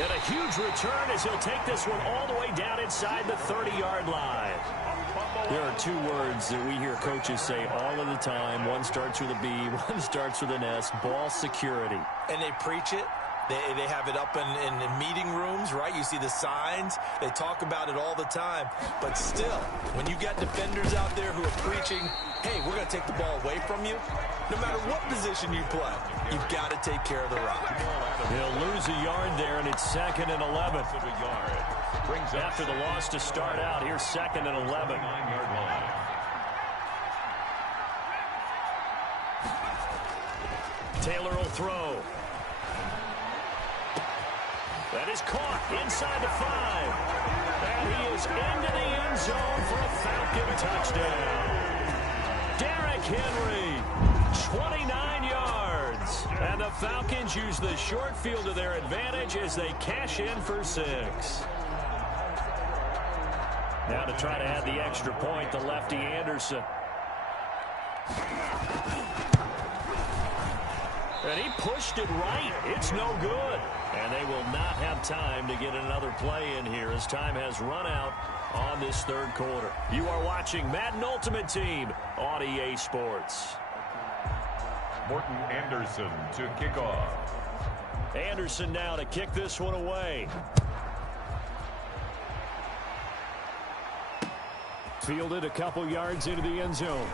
And a huge return as he'll take this one all the way down inside the 30-yard line. There are two words that we hear coaches say all of the time. One starts with a B, one starts with an S, ball security. And they preach it. They have it up in meeting rooms, right? You see the signs. They talk about it all the time. But still, when you got defenders out there who are preaching, hey, we're going to take the ball away from you, no matter what position you play, you've got to take care of the rock. He'll lose a yard there, and it's 2nd and 11. After the loss to start out, here's 2nd and 11. 9-yard line. Taylor will throw. That is caught inside the 5. And he is into the end zone for a Falcon touchdown. Derrick Henry, 29 yards. And the Falcons use the short field to their advantage as they cash in for 6. Now to try to add the extra point, the lefty Anderson. And he pushed it right. It's no good. And they will not have time to get another play in here as time has run out on this third quarter. You are watching Madden Ultimate Team on EA Sports. Morton Anderson to kick off. Anderson now to kick this one away. Fielded a couple yards into the end zone.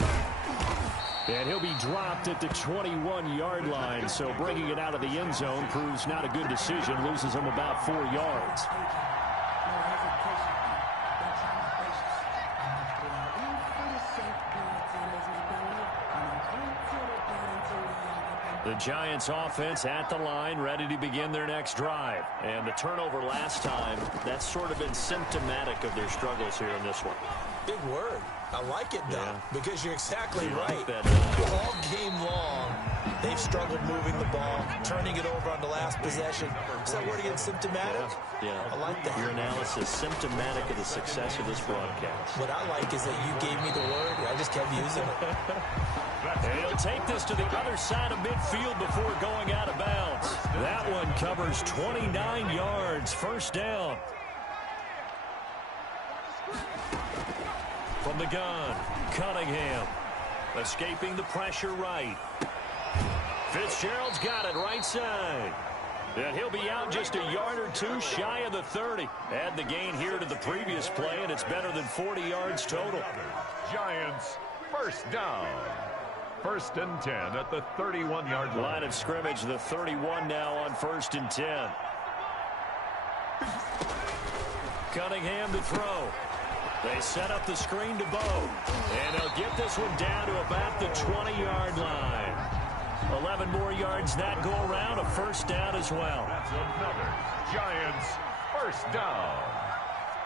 And he'll be dropped at the 21-yard line, so bringing it out of the end zone proves not a good decision, loses him about 4 yards. The Giants offense at the line, ready to begin their next drive. And the turnover last time, that's sort of been symptomatic of their struggles here in this one. Big word. I like it, though, because you're exactly right. That, all game long, they've struggled moving the ball, turning it over on the last possession. Is that word again, symptomatic? Yeah. I like that. Your analysis, symptomatic of the success of this broadcast. What I like is that you gave me the word, I just kept using it. And he'll take this to the other side of midfield before going out of bounds. That one covers 29 yards, first down. From the gun, Cunningham, escaping the pressure right. Fitzgerald's got it right side. And he'll be out just a yard or two shy of the 30. Add the gain here to the previous play, and it's better than 40 yards total. Giants, first down. 1st and 10 at the 31-yard line. Line of scrimmage, the 31 now on 1st and 10. Cunningham to throw. They set up the screen to Bo. And they'll get this one down to about the 20-yard line. 11 more yards that go around, a first down as well. That's another Giants first down.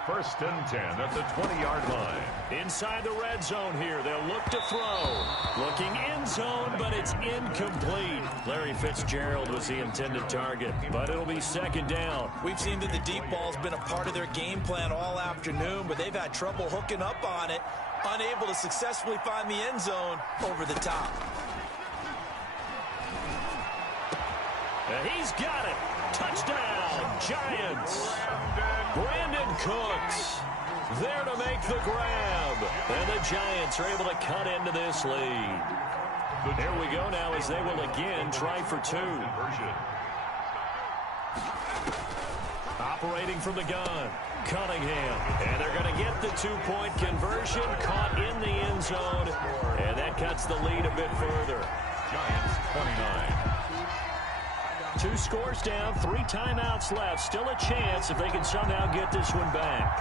1st and 10 at the 20-yard line. Inside the red zone here, they'll look to throw. Looking end zone, but it's incomplete. Larry Fitzgerald was the intended target, but it'll be 2nd down. We've seen that the deep ball's been a part of their game plan all afternoon, but they've had trouble hooking up on it, unable to successfully find the end zone over the top. And he's got it. Touchdown, Giants. Brandon Cooks there to make the grab. And the Giants are able to cut into this lead. Here we go now as they will again try for 2. Operating from the gun, Cunningham. And they're going to get the 2-point conversion, caught in the end zone. And that cuts the lead a bit further. Giants 29. 2 scores down, 3 timeouts left. Still a chance if they can somehow get this one back.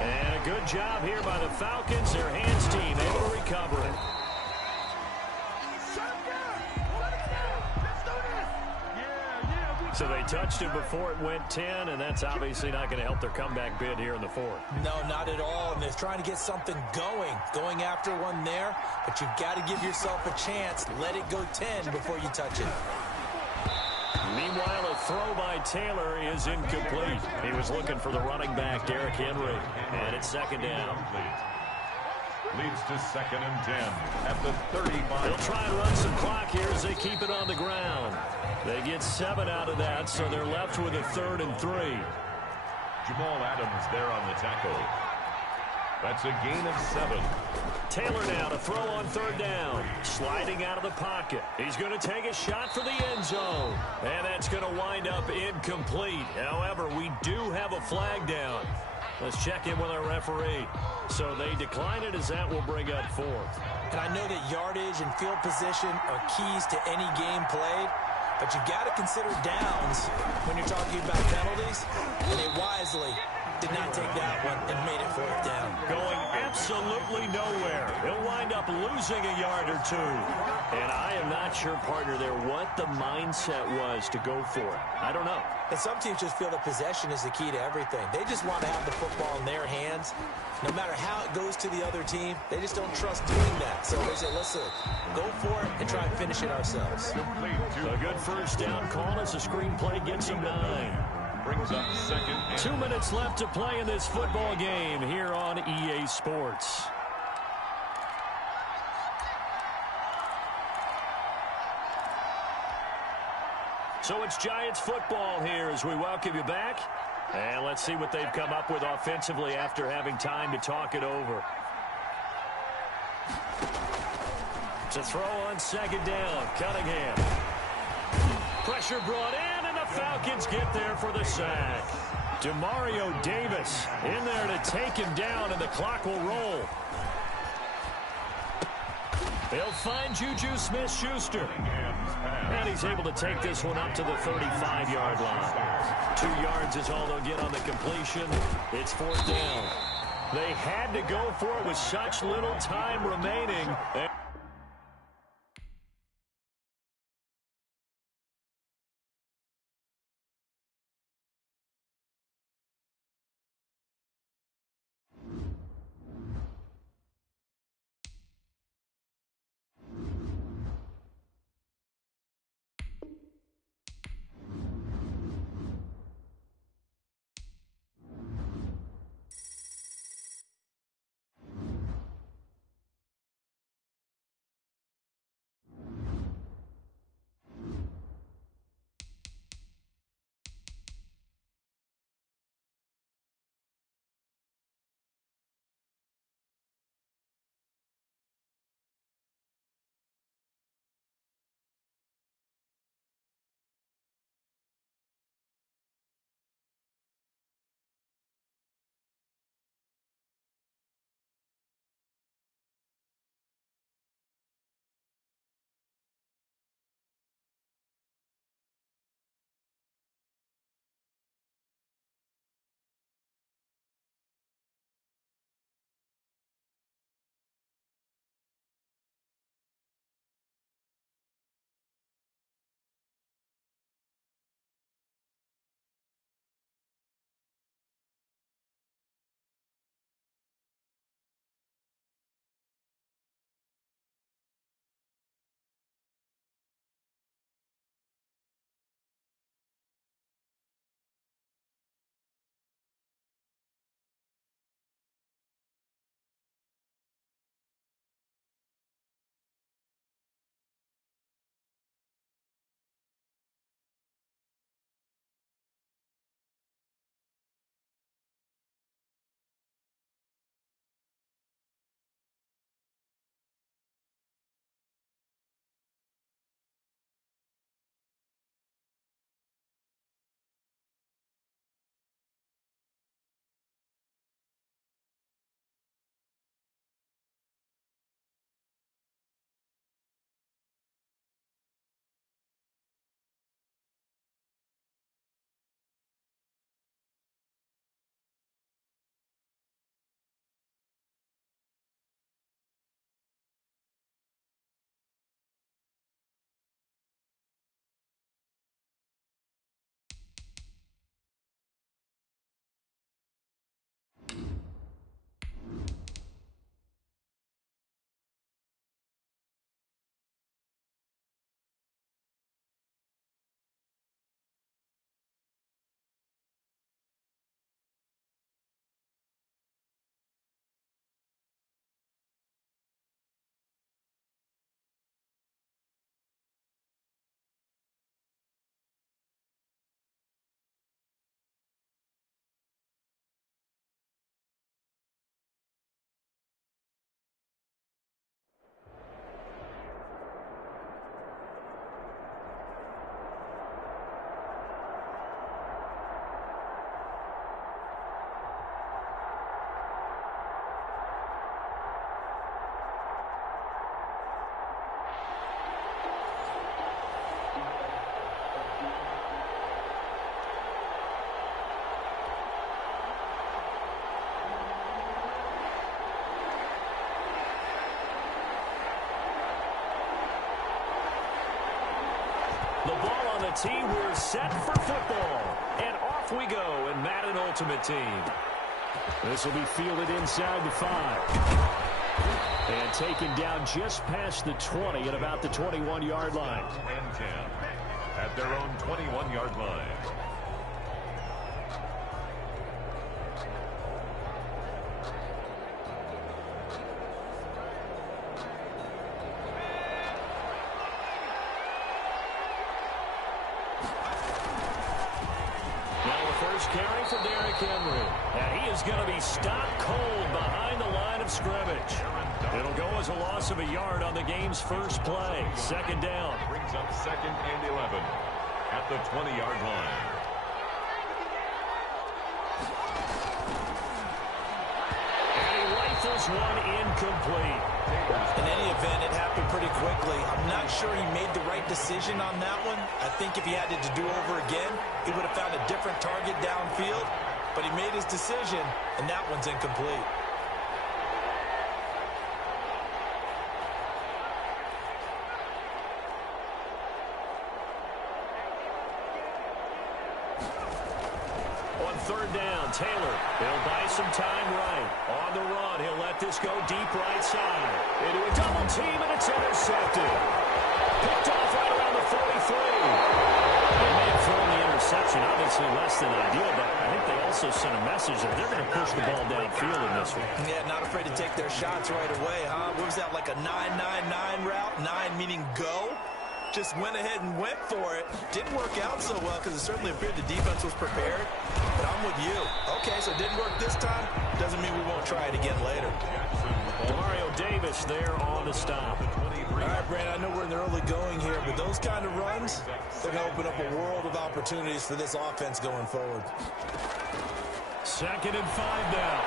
And a good job here by the Falcons. Their hands team able to recover it. So they touched it before it went 10, and that's obviously not going to help their comeback bid here in the fourth. No, not at all. And they're trying to get something going after one there. But you've got to give yourself a chance. Let it go 10 before you touch it. Meanwhile, a throw by Taylor is incomplete. He was looking for the running back, Derrick Henry. And it's second down. Leads to 2nd and 10 at the 35. They'll try and run some clock here as they keep it on the ground. They get 7 out of that, so they're left with a 3rd and 3. Jamal Adams there on the tackle. That's a gain of 7. Taylor now to throw on 3rd down. Sliding out of the pocket. He's going to take a shot for the end zone. And that's going to wind up incomplete. However, we do have a flag down. Let's check in with our referee. So they decline it as that will bring up 4th. And I know that yardage and field position are keys to any game played. But you've got to consider downs when you're talking about penalties. And they wisely did not take that one and made it 4th down. Going absolutely nowhere. He'll wind up losing a yard or 2. And I am not sure, partner, there what the mindset was to go for it. I don't know. And some teams just feel that possession is the key to everything. They just want to have the football in their hands. No matter how it goes to the other team, they just don't trust doing that. So they say, listen, go for it and try and finish it ourselves. A good first down call as the screenplay gets him 9. Brings up 2nd and 2 minutes left to play in this football game here on EA Sports. So it's Giants football here as we welcome you back. And let's see what they've come up with offensively after having time to talk it over. To throw on 2nd down, Cunningham. Pressure brought in, and the Falcons get there for the sack. Demario Davis in there to take him down, and the clock will roll. They'll find Juju Smith-Schuster. And he's able to take this one up to the 35-yard line. 2 yards is all they'll get on the completion. It's 4th down. They had to go for it with such little time remaining. The ball on the tee. We're set for football. And off we go in Madden Ultimate Team. This will be fielded inside the 5. And taken down just past the 20 at about the 21-yard line. And 10 at their own 21-yard line. Carry for Derrick Henry. And he is going to be stopped cold behind the line of scrimmage. It'll go as a loss of a yard on the game's first play. Second down. Brings up 2nd and 11 at the 20-yard line. And he rifles one incomplete. In any event, it happened pretty quickly. I'm not sure he made the right decision on that one. I think if he had it to do over again, he would have found a different target downfield. But he made his decision, and that one's incomplete. On third down, Taylor. He'll buy some time right. On the run, he'll let this go deep right side. Into a double team, and it's intercepted. Picked off right around the 43. They may have thrown the interception, obviously less than ideal, but I think they also sent a message that they're going to push the ball downfield in this one. Yeah, not afraid to take their shots right away, huh? What was that, like a 9-9-9 route? 9 meaning go? Just went ahead and went for it. Didn't work out so well because it certainly appeared the defense was prepared. But I'm with you. Okay, so it didn't work this time. Doesn't mean we won't try it again later. Mario Davis there on the stop. All right, Brandon, I know we're in the early going here, but those kind of runs, they're going to open up a world of opportunities for this offense going forward. 2nd and 5 now.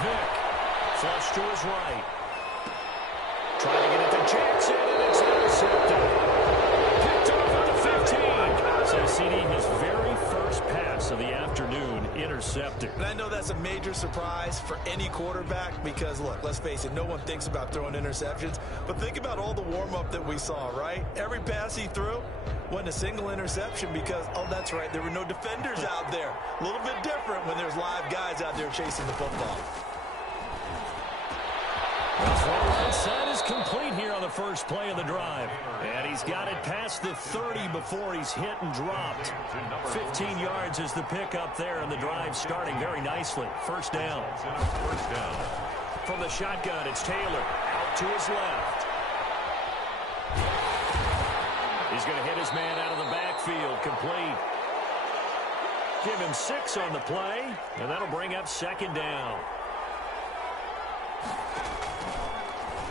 Vick, flush to his right. Trying to get it to Jackson, and it's intercepted. Picked off at the 15. So CD, his very first pass of the afternoon intercepted. And I know that's a major surprise for any quarterback because, look, let's face it, no one thinks about throwing interceptions. But think about all the warm-up that we saw, right? Every pass he threw wasn't a single interception because, oh, that's right, there were no defenders out there. A little bit different when there's live guys out there chasing the football. Right side is complete here on the first play of the drive. And he's got it past the 30 before he's hit and dropped. 15 yards is the pickup there, and the drive starting very nicely. First down. From the shotgun, it's Taylor. Out to his left. He's going to hit his man out of the backfield. Complete. Give him 6 on the play, and that'll bring up second down.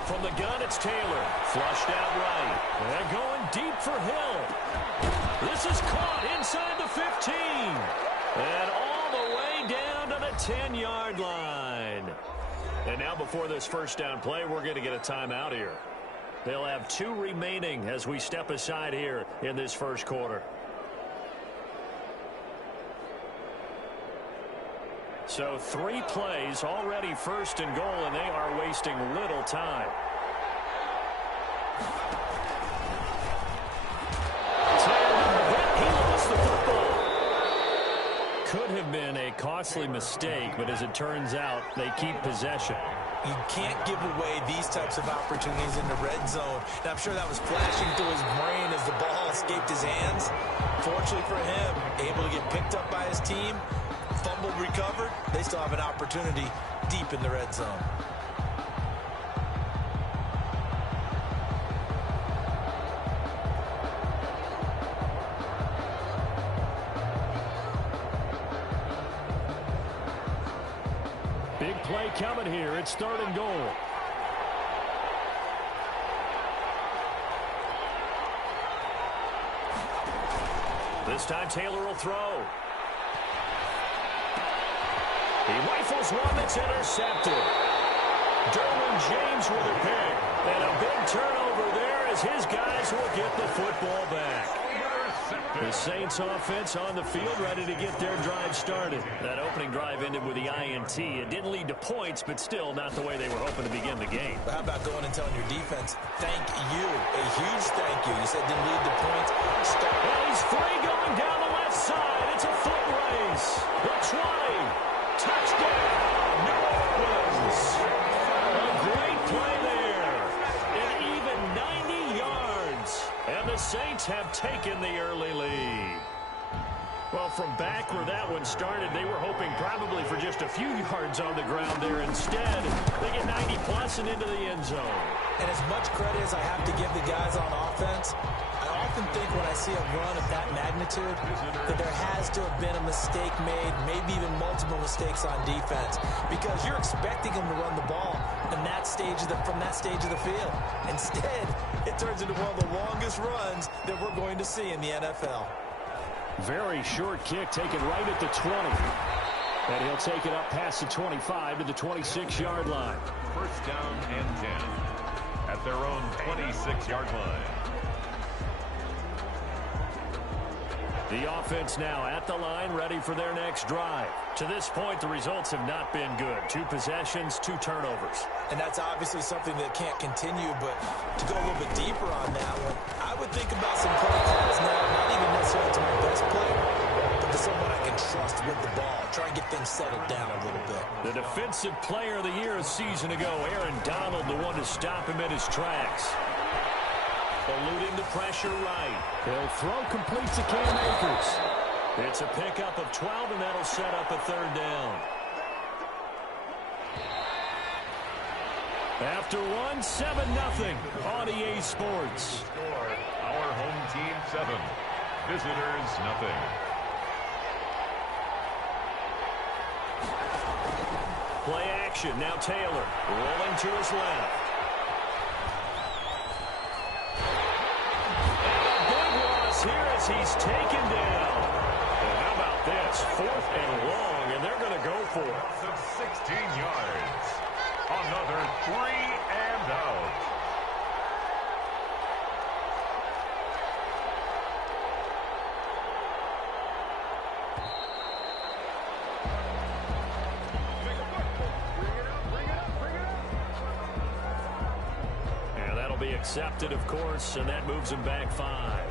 From the gun, it's Taylor. Flushed out right. They're going deep for Hill. This is caught inside the 15. And all the way down to the 10-yard line. And now before this first down play, we're going to get a timeout here. They'll have 2 remaining as we step aside here in this first quarter. So 3 plays, already first and goal, and they are wasting little time. He lost the football. Could have been a costly mistake, but as it turns out, they keep possession. You can't give away these types of opportunities in the red zone. And I'm sure that was flashing through his brain as the ball escaped his hands. Fortunately for him, able to get picked up by his team. Fumble recovered. They still have an opportunity deep in the red zone. Big play coming here. It's 3rd and goal. This time Taylor will throw. He rifles one that's intercepted. Derwin James with a pick. And a big turnover there as his guys will get the football back. The Saints offense on the field, ready to get their drive started. That opening drive ended with the INT. It didn't lead to points, but still not the way they were hoping to begin the game. But how about going and telling your defense, thank you, a huge thank you. You said didn't lead to points. Well, he's free going down the left side. It's a foot race. The 20. Touchdown, New Orleans. A great play there. An even 90 yards. And the Saints have taken the early lead. Well, from back where that one started, they were hoping probably for just a few yards on the ground there. Instead, they get 90-plus and into the end zone. And as much credit as I have to give the guys on offense, I often think when I see a run of that magnitude that there has to have been a mistake made, maybe even multiple mistakes on defense, because you're expecting them to run the ball in that stage from that stage of the field. Instead, it turns into one of the longest runs that we're going to see in the NFL. Very short kick taken right at the 20. And he'll take it up past the 25 to the 26-yard line. First down and 10 at their own 26-yard line. The offense now at the line, ready for their next drive. To this point, the results have not been good. 2 possessions, 2 turnovers. And that's obviously something that can't continue, but to go a little bit deeper on that one, I would think about some play calls now, not even necessarily to my best player, but to someone I can trust with the ball. Try and get things settled down a little bit. The defensive player of the year a season ago, Aaron Donald, the one to stop him in his tracks. Eluding the pressure right. He'll throw complete to Cam Akers. It's a pickup of 12, and that'll set up a third down. After one, 7-0 on EA Sports. Our home team 7, visitors nothing. Play action. Now Taylor rolling to his left. Here as he's taken down. And how about this? 4th and long, and they're going to go for it. Of 16 yards. Another 3 and out. And that'll be accepted, of course, and that moves him back 5.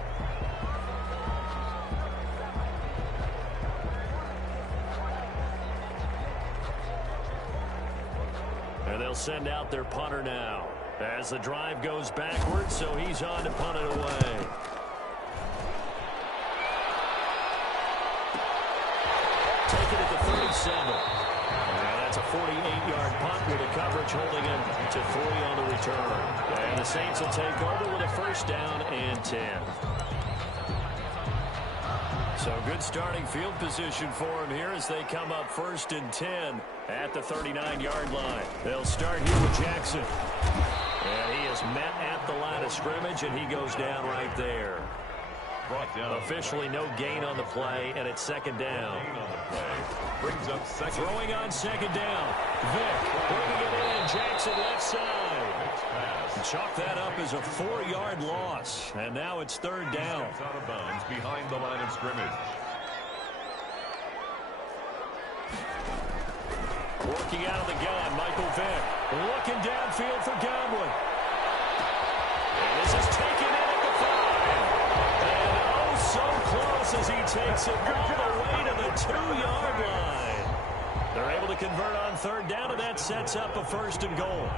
They'll send out their punter now as the drive goes backwards, so he's on to punt it away. Take it at the 37. And that's a 48-yard punt with the coverage holding him to 40 on the return. And the Saints will take over with a first down and 10. So good starting field position for him here as they come up 1st and 10 at the 39-yard line. They'll start here with Jackson. And he is met at the line of scrimmage, and he goes down right there. Brought down. Officially no gain on the play, and it's 2nd down. Brings up 2nd. Throwing on 2nd down. Vick bringing it in. Jackson left side. Chalk that up as a 4-yard loss. And now it's 3rd down. Out of bounds behind the line of scrimmage. Working out of the gun, Michael Vick. Looking downfield for Godwin. And this is taken in at the 5. And oh, so close as he takes it all the way to the 2-yard line. They're able to convert on 3rd down, and that sets up a 1st and goal.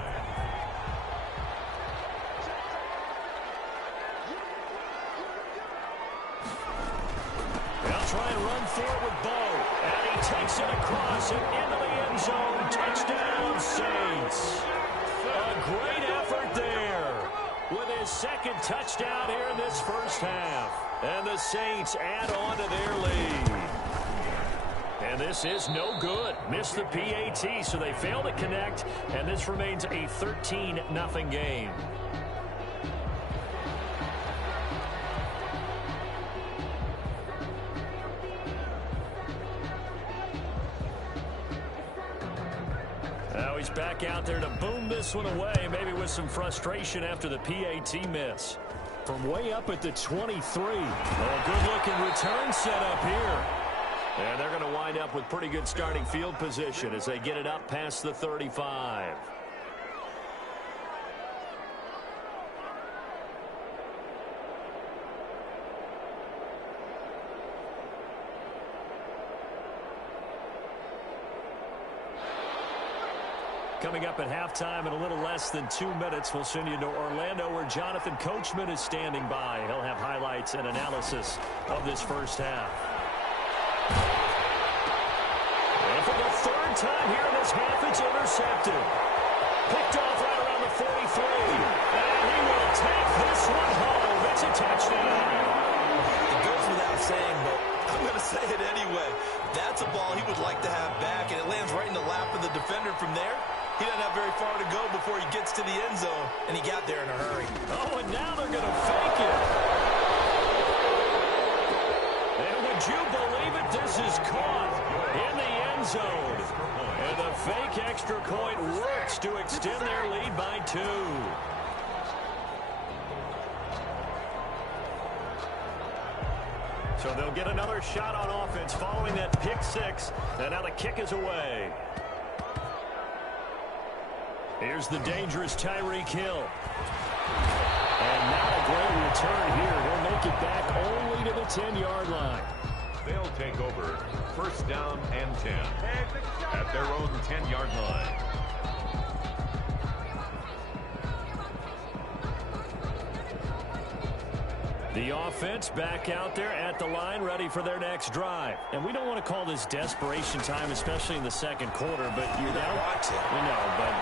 They'll try and run forward with Bo. And he takes it across and into the end zone. Touchdown, Saints. A great effort there with his 2nd touchdown here in this first half. And the Saints add on to their lead. And this is no good. Missed the PAT, so they fail to connect. And this remains a 13-0 game. Now he's back out there to boom this one away, maybe with some frustration after the PAT miss. from way up at the 23. A good-looking return set up here. And they're going to wind up with pretty good starting field position as they get it up past the 35. Coming up at halftime in a little less than 2 minutes, we'll send you to Orlando where Jonathan Coachman is standing by. He'll have highlights and analysis of this first half. And for the third time here in this half, it's intercepted. Picked off right around the 43. And he will take this one home. It's a touchdown. It goes without saying, but I'm going to say it anyway. That's a ball he would like to have back, and it lands right in the lap of the defender from there. He doesn't have very far to go before he gets to the end zone, and he got there in a hurry. Oh, and now they're going to fake it. And would you believe it? This is caught in the end zone. And the fake extra point works to extend their lead by 2. So they'll get another shot on offense following that pick 6. And now the kick is away. Here's the dangerous Tyreek Hill. And not a great return here. He'll make it back only to the 10-yard line. They'll take over first down and 10 at their own 10-yard line. The offense back out there at the line, ready for their next drive. And we don't want to call this desperation time, especially in the second quarter, but you're down. We know, but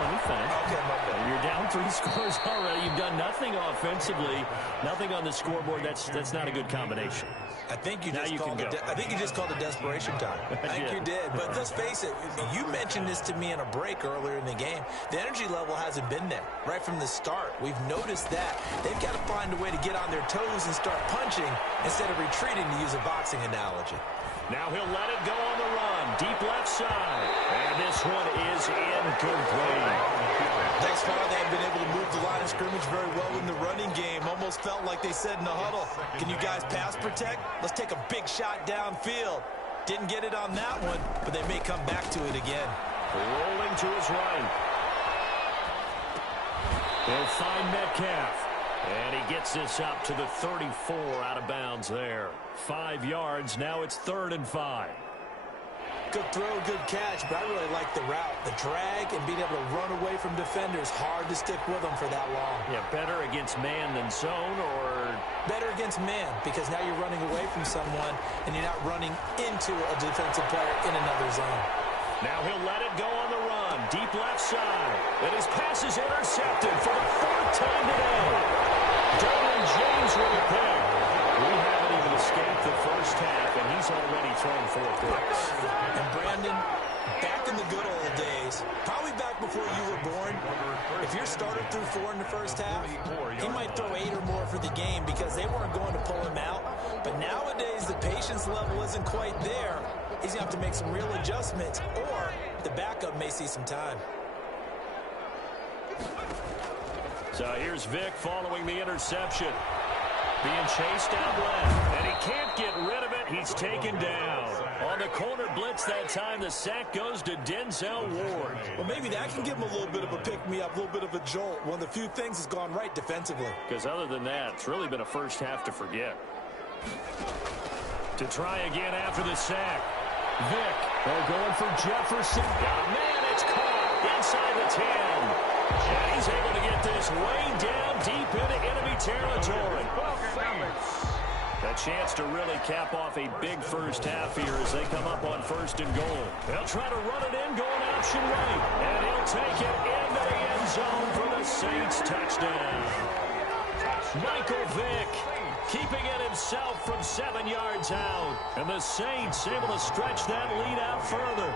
let me finish. Okay, you're down 3 scores already. You've done nothing offensively, nothing on the scoreboard. That's not a good combination. I think you just called it desperation time. I think you did. But let's face it, you mentioned this to me in a break earlier in the game. The energy level hasn't been there right from the start. We've noticed that. They've got to find a way to get on their toes and start punching instead of retreating, to use a boxing analogy. Now he'll let it go on the run. Deep left side. And this one is incomplete. Thus far, they have been able to move the line of scrimmage very well in the running game. Almost felt like they said in the huddle, can you guys pass protect? Let's take a big shot downfield. Didn't get it on that one, but they may come back to it again. Rolling to his right. They'll find Metcalf. And he gets this up to the 34 out of bounds there. 5 yards. Now it's 3rd and 5. Good throw, good catch, but I really like the route. The drag and being able to run away from defenders. Hard to stick with them for that long. Yeah, better against man than zone, or? Better against man, because now you're running away from someone and you're not running into a defensive player in another zone. Now he'll let it go on the run. Deep left side. And his pass is intercepted for the 4th time today. Derwin James with a pick. We haven't even escaped the first half, and he's already thrown 4 picks. And Brandon, back in the good old days, probably back before you were born, if your starter threw 4 in the first half, he might throw 8 or more for the game because they weren't going to pull him out. But nowadays, the patience level isn't quite there. He's going to have to make some real adjustments, or the backup may see some time. So here's Vic following the interception. Being chased out left, and he can't get rid of it. He's taken down. On the corner blitz that time, the sack goes to Denzel Ward. Well, maybe that can give him a little bit of a pick-me-up, a little bit of a jolt. One of the few things that's gone right defensively. Because other than that, it's really been a first half to forget. To try again after the sack. Vic, they're going for Jefferson. Man, it's caught inside the 10. And he's able to get this way down deep into enemy territory. A chance to really cap off a big first half here as they come up on 1st and goal. They'll try to run it in, going option right. And he'll take it into the end zone for the Saints touchdown. Michael Vick keeping it himself from 7 yards out. And the Saints able to stretch that lead out further.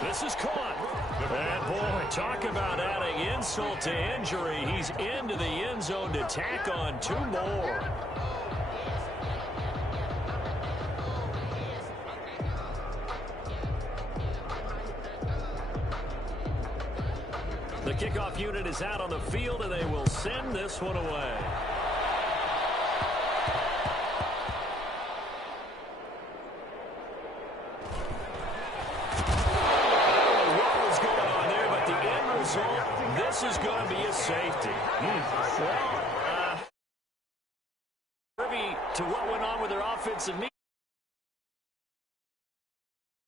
This is caught. And boy, talk about adding insult to injury. He's into the end zone to tack on 2 more. The kickoff unit is out on the field, and they will send this one away. This is going to be a safety. Well, to what went on with their offensive